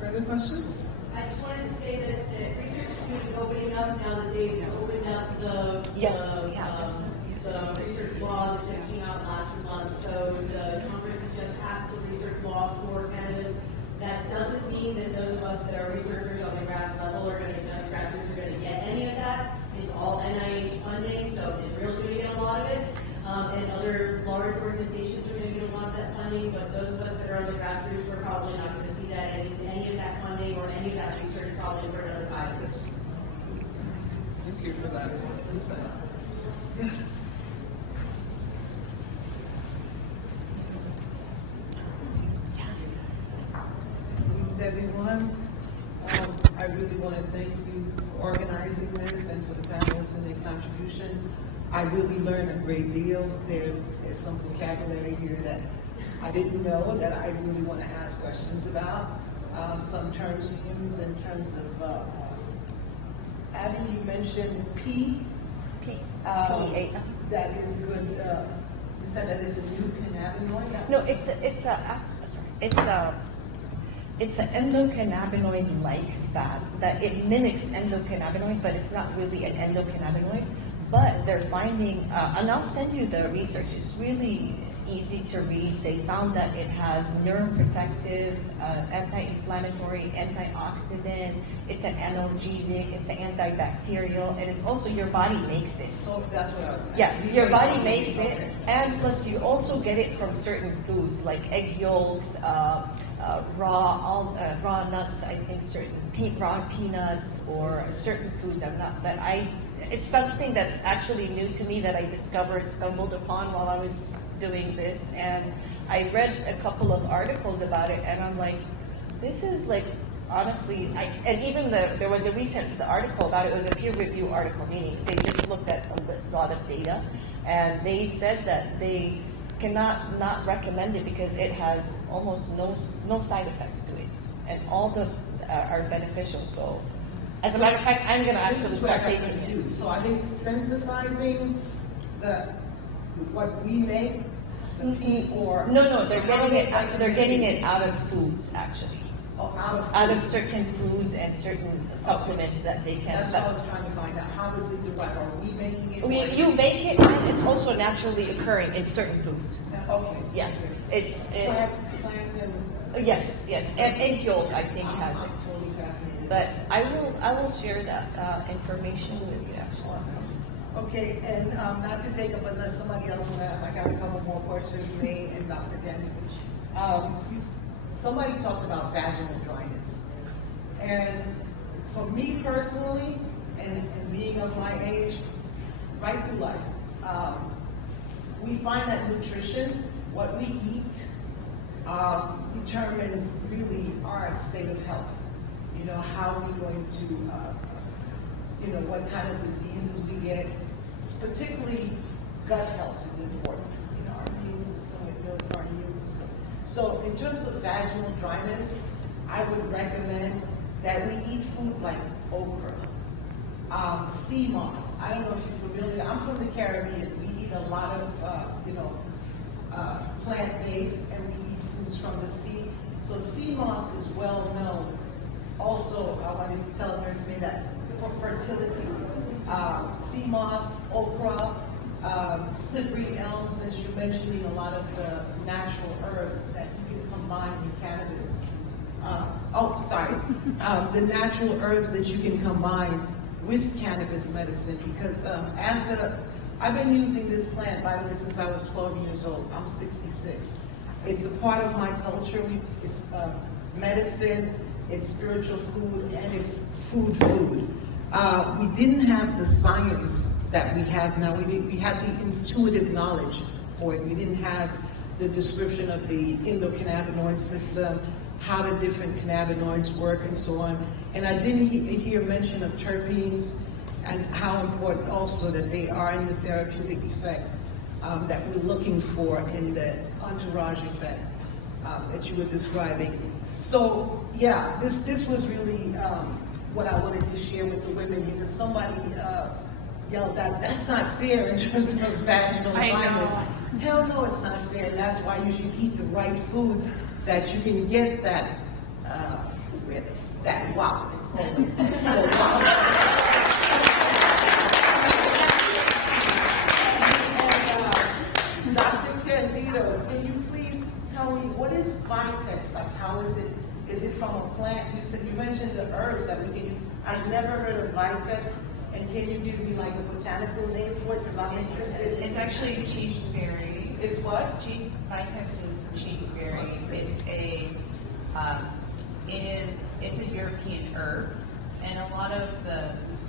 Further questions? I just wanted to say that the research is opening up now that they've opened up the research law that just came out last month. So the Congress has just passed the research law for cannabis. That doesn't mean that those of us that are researchers on the grass level are going to get any of that. It's all NIH funding, so Israel's going to get a lot of it, and other large organizations are going to get a lot of that funding. But those of us that are on the grassroots, we're probably not going to see that any of that funding or any of that research probably for another 5 years. Thank you for that. Yes. Greetings, everyone. I really want to thank you for organizing this and for the panelists and their contributions. I really learned a great deal. There's some vocabulary here that I didn't know that I really want to ask questions about. Some terms you use in terms of, Abby, you mentioned P. That is good. You said that is a new cannabinoid? No, it's an endocannabinoid-like fat that it mimics endocannabinoid, but it's not really an endocannabinoid. But they're finding, and I'll send you the research. It's really easy to read. They found that it has neuroprotective, anti-inflammatory, antioxidant. It's an analgesic. It's an antibacterial, and it's also your body makes it. So that's what I was saying. Yeah, your body makes it, and plus you also get it from certain foods like egg yolks, raw nuts. I think certain raw peanuts or certain foods. It's something that's actually new to me that I stumbled upon while I was doing this, and I read a couple of articles about it, and I'm like, this is like, honestly, there was a recent article about it. It was a peer review article, meaning they just looked at a lot of data, and they said that they cannot not recommend it because it has almost no side effects to it, and all are beneficial. So As a matter of fact, I'm going to This actually is where start I got taking it. confused. So are they synthesizing what we make, the pea, or? No, they're getting it out of foods, actually. Oh, out of Out of foods. certain foods and certain supplements that they can. That's what I was trying to find out. How is it derived? Are we making it? You make it, and it's also naturally occurring in certain foods. Okay. Yes, Plant and. yes, and egg yolk I think has it. I'm totally fascinated. But I will share that information with you actually. Awesome. Okay, and not to take up unless somebody else will ask, I got a couple more questions, May and Dr. Daniel. Somebody talked about vaginal dryness. And for me personally, and being of my age, right through life, we find that nutrition, what we eat, determines really our state of health. You know, how we're going to, what kind of diseases we get. Particularly gut health is important. You know, our immune system, it builds our immune system. So in terms of vaginal dryness, I would recommend that we eat foods like okra, sea moss. I don't know if you're familiar. I'm from the Caribbean. We eat a lot of, plant-based, and we eat foods from the sea. So sea moss is well known. Also, I wanted to tell Nurse May that for fertility, sea moss, okra, slippery elm, since you're mentioning a lot of the natural herbs that you can combine with cannabis. The natural herbs that you can combine with cannabis medicine, because I've been using this plant, by the way, since I was 12 years old. I'm 66. It's a part of my culture. It's medicine, it's spiritual food, and it's food. We didn't have the science that we have now. We had the intuitive knowledge for it. We didn't have the description of the endocannabinoid system, how the different cannabinoids work, and so on. And I didn't hear mention of terpenes and how important also that they are in the therapeutic effect that we're looking for in the entourage effect that you were describing. So yeah, this was really what I wanted to share with the women, because somebody yelled out, that's not fair in terms of vaginal dryness. Hell no, it's not fair, and that's why you should eat the right foods that you can get that, wow, it's called wow. Dr. Candido, can you please tell me, what is Vitex? Like, how is it? Is it from a plant? You mentioned the herbs that we can use. I've never heard of Vitex, and can you give me like a botanical name for it? Because I'm interested. It's actually cheeseberry. It's what? Vitex is cheeseberry. It's a European herb, and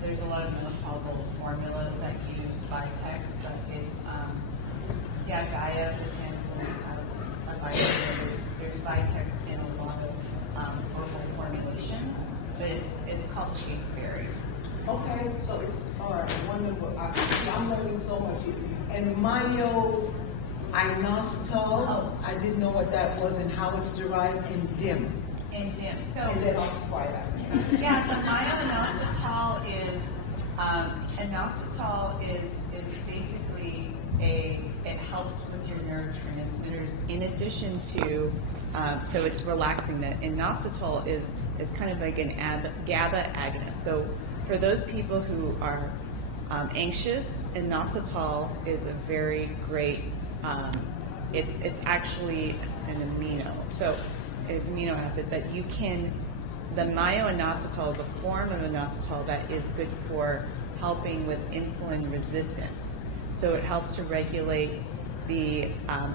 there's a lot of menopausal formulas that use Vitex, but it's Gaia Botanicals has a vitamin. There's Vitex in a lot of herbal formulations, but it's called chaseberry. Okay, so it's all right, wonderful. I'm learning so much. And myo inositol, I didn't know what that was and how it's derived in DIM. So, and then I'll quiet after. Yeah, the myo-inositol is basically it helps with your neurotransmitters in addition to, so it's relaxing. That inositol is kind of like an GABA agonist. So for those people who are anxious, inositol is a very great, it's actually an amino. So it's amino acid, but the myo-inositol is a form of inositol that is good for helping with insulin resistance. So it helps to regulate the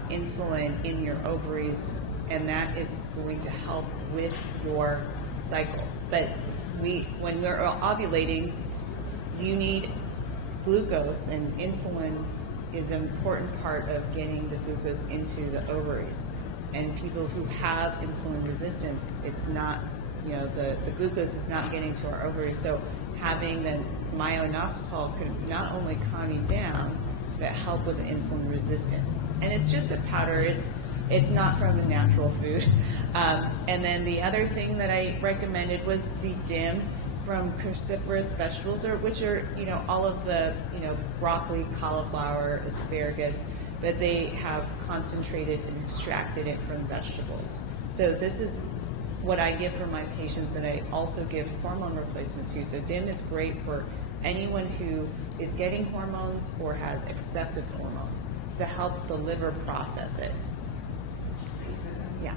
insulin in your ovaries, and that is going to help with your cycle. But when we're ovulating, you need glucose, and insulin is an important part of getting the glucose into the ovaries. And people who have insulin resistance, it's not, the glucose is not getting to our ovaries. So having the myo-inositol could not only calm you down, but help with the insulin resistance. And it's just a powder. It's not from a natural food. And then the other thing that I recommended was the DIM from cruciferous vegetables, which are, all of the, broccoli, cauliflower, asparagus, but they have concentrated and extracted it from vegetables. So this is what I give for my patients, and I also give hormone replacement too. So DIM is great for anyone who is getting hormones or has excessive hormones to help the liver process it. Yeah.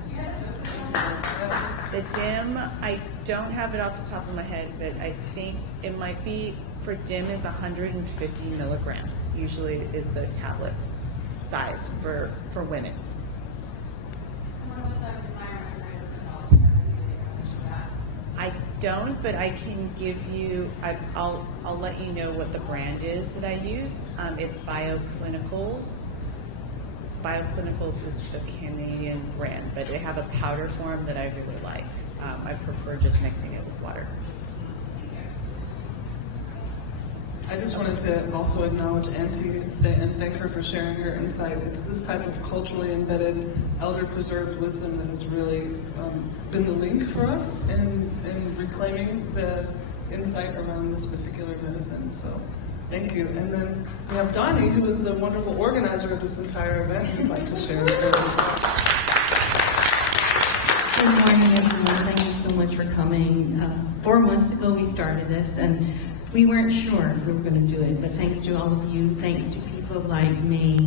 The DIM, I don't have it off the top of my head, but I think it might be, for DIM is 150 milligrams, usually is the tablet size for women. I don't, but I can give you, I'll let you know what the brand is that I use. It's Bioclinicals. Bioclinicals is the Canadian brand, but they have a powder form that I really like. I prefer just mixing it with water. I just wanted to also acknowledge Auntie and thank her for sharing her insight. It's this type of culturally embedded, elder-preserved wisdom that has really been the link for us in reclaiming the insight around this particular medicine. So thank you. And then we have Donnie, who is the wonderful organizer of this entire event, who'd like to share with us. Good morning, everyone. Thank you so much for coming. 4 months ago, we started this, and we weren't sure if we were going to do it, but thanks to all of you, thanks to people like May,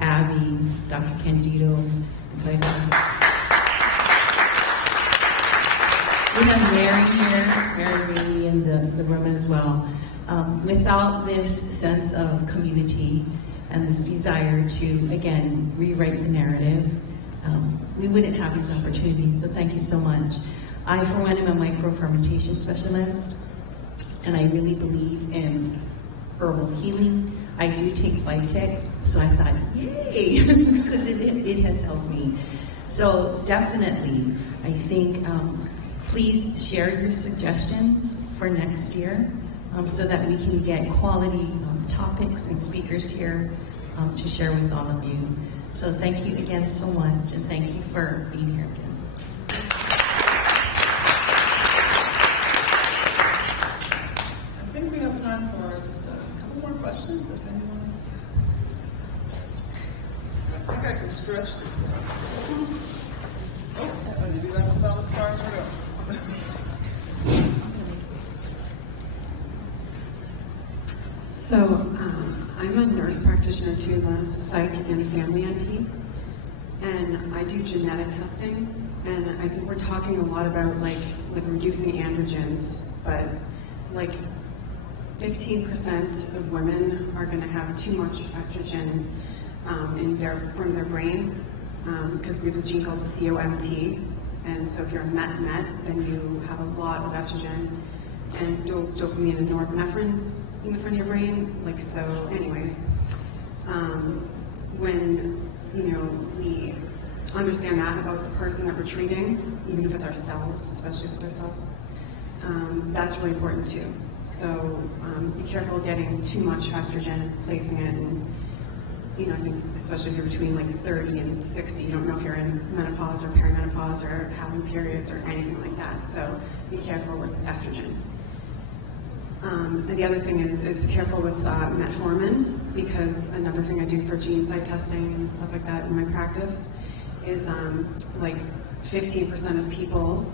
Abby, Dr. Candido, and we have Mary here, Mary Reedy in the room as well. Without this sense of community and this desire to, again, rewrite the narrative, we wouldn't have these opportunities, so thank you so much. I, for one, am a micro-fermentation specialist, and I really believe in herbal healing. I do take Vitex, so I thought, yay, because it has helped me. So definitely, I think, please share your suggestions for next year so that we can get quality topics and speakers here to share with all of you. So thank you again so much, and thank you for being here again. I think we have time for just a couple more questions, if anyone. I think I can stretch this thing. Oh, maybe that's about as far as we're going. So, I'm a nurse practitioner too, a psych and a family NP, and I do genetic testing, and I think we're talking a lot about like reducing androgens, but like 15% of women are going to have too much estrogen from their brain, because we have this gene called COMT, and so if you're a MET, then you have a lot of estrogen and dopamine and norepinephrine in the front of your brain, like so. Anyways, when we understand that about the person that we're treating, even if it's ourselves, especially if it's ourselves, that's really important too. So be careful getting too much estrogen, placing it, and I think especially if you're between like 30 and 60, you don't know if you're in menopause or perimenopause or having periods or anything like that. So be careful with estrogen. And the other thing is be careful with metformin, because another thing I do for gene site testing and stuff like that in my practice is like 15% of people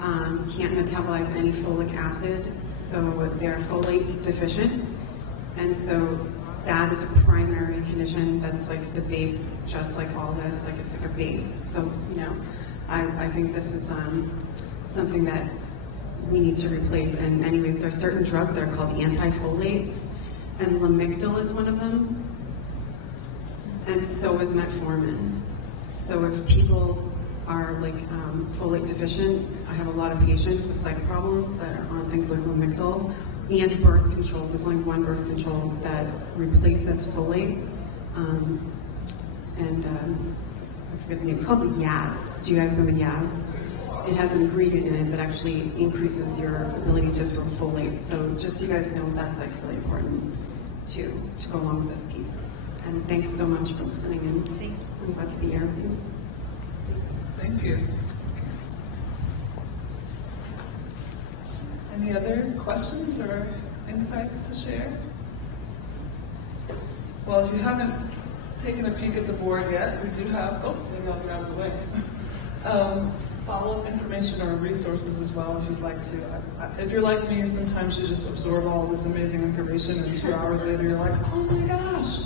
can't metabolize any folic acid, so they're folate deficient, and so that is a primary condition that's like the base, just like all this, like it's like a base. So I think this is something that we need to replace. And anyways, there are certain drugs that are called anti-folates, and Lamictal is one of them, and so is metformin. So if people are like folate deficient, I have a lot of patients with psych problems that are on things like Lamictal and birth control. There's only one birth control that replaces folate, and I forget the name. It's called the Yaz. Do you guys know the Yaz? It has an ingredient in it that actually increases your ability to absorb folate. So just so you guys know, that's like really important to go along with this piece. And thanks so much for listening, and I'm glad to be here with you. Thank you. Any other questions or insights to share? Well, if you haven't taken a peek at the board yet, we do have, maybe I'll get out of the way. Follow-up information or resources as well if you'd like to. If you're like me, sometimes you just absorb all this amazing information and 2 hours later you're like, oh my gosh,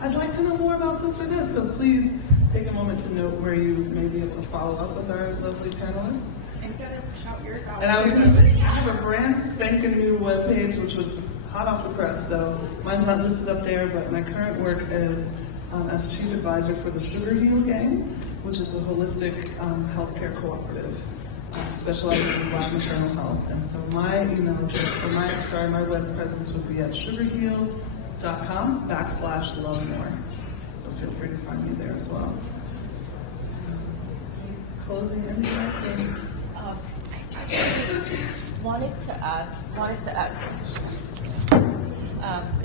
I'd like to know more about this or this. So please take a moment to note where you may be able to follow up with our lovely panelists. And you gotta shout yours out. And I was going to say, I have a brand spanking new webpage, which was hot off the press, so mine's not listed up there, but my current work is as Chief Advisor for the Sugar Heal Gang, which is a holistic healthcare cooperative specializing in Black maternal health. And so my email address, or my web presence would be at sugarheal.com/Lovemore. So feel free to find me there as well. Closing anything? Wanted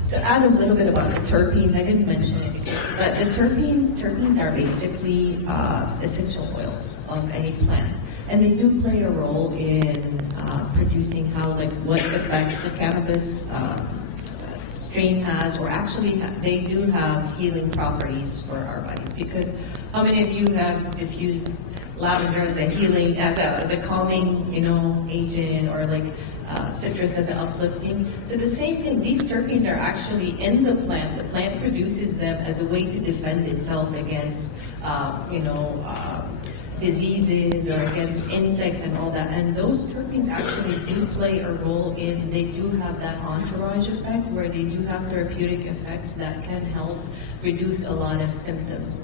to add a little bit about the terpenes. I didn't mention it because, but the terpenes are basically essential oils of any plant, and they do play a role in producing what effects the cannabis strain has, or actually they do have healing properties for our bodies. Because how many of you have diffused lavender as a healing, as a calming, agent, or citrus as an uplifting? So the same thing, these terpenes are actually in the plant. The plant produces them as a way to defend itself against, diseases or against insects and all that. And those terpenes actually do play a role they do have that entourage effect where they do have therapeutic effects that can help reduce a lot of symptoms.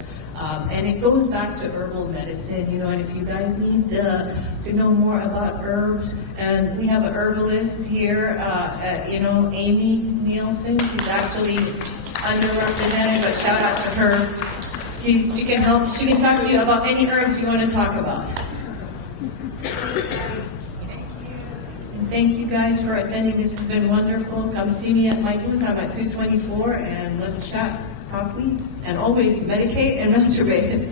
And it goes back to herbal medicine, and if you guys need to know more about herbs, and we have an herbalist here, Amy Nielsen. She's actually underrepresented, but shout out to her. She can help. She can talk to you about any herbs you want to talk about. And thank you guys for attending. This has been wonderful. Come see me at my booth. I'm at 224, and let's chat. Properly, and always medicate and masturbate.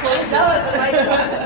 Close out.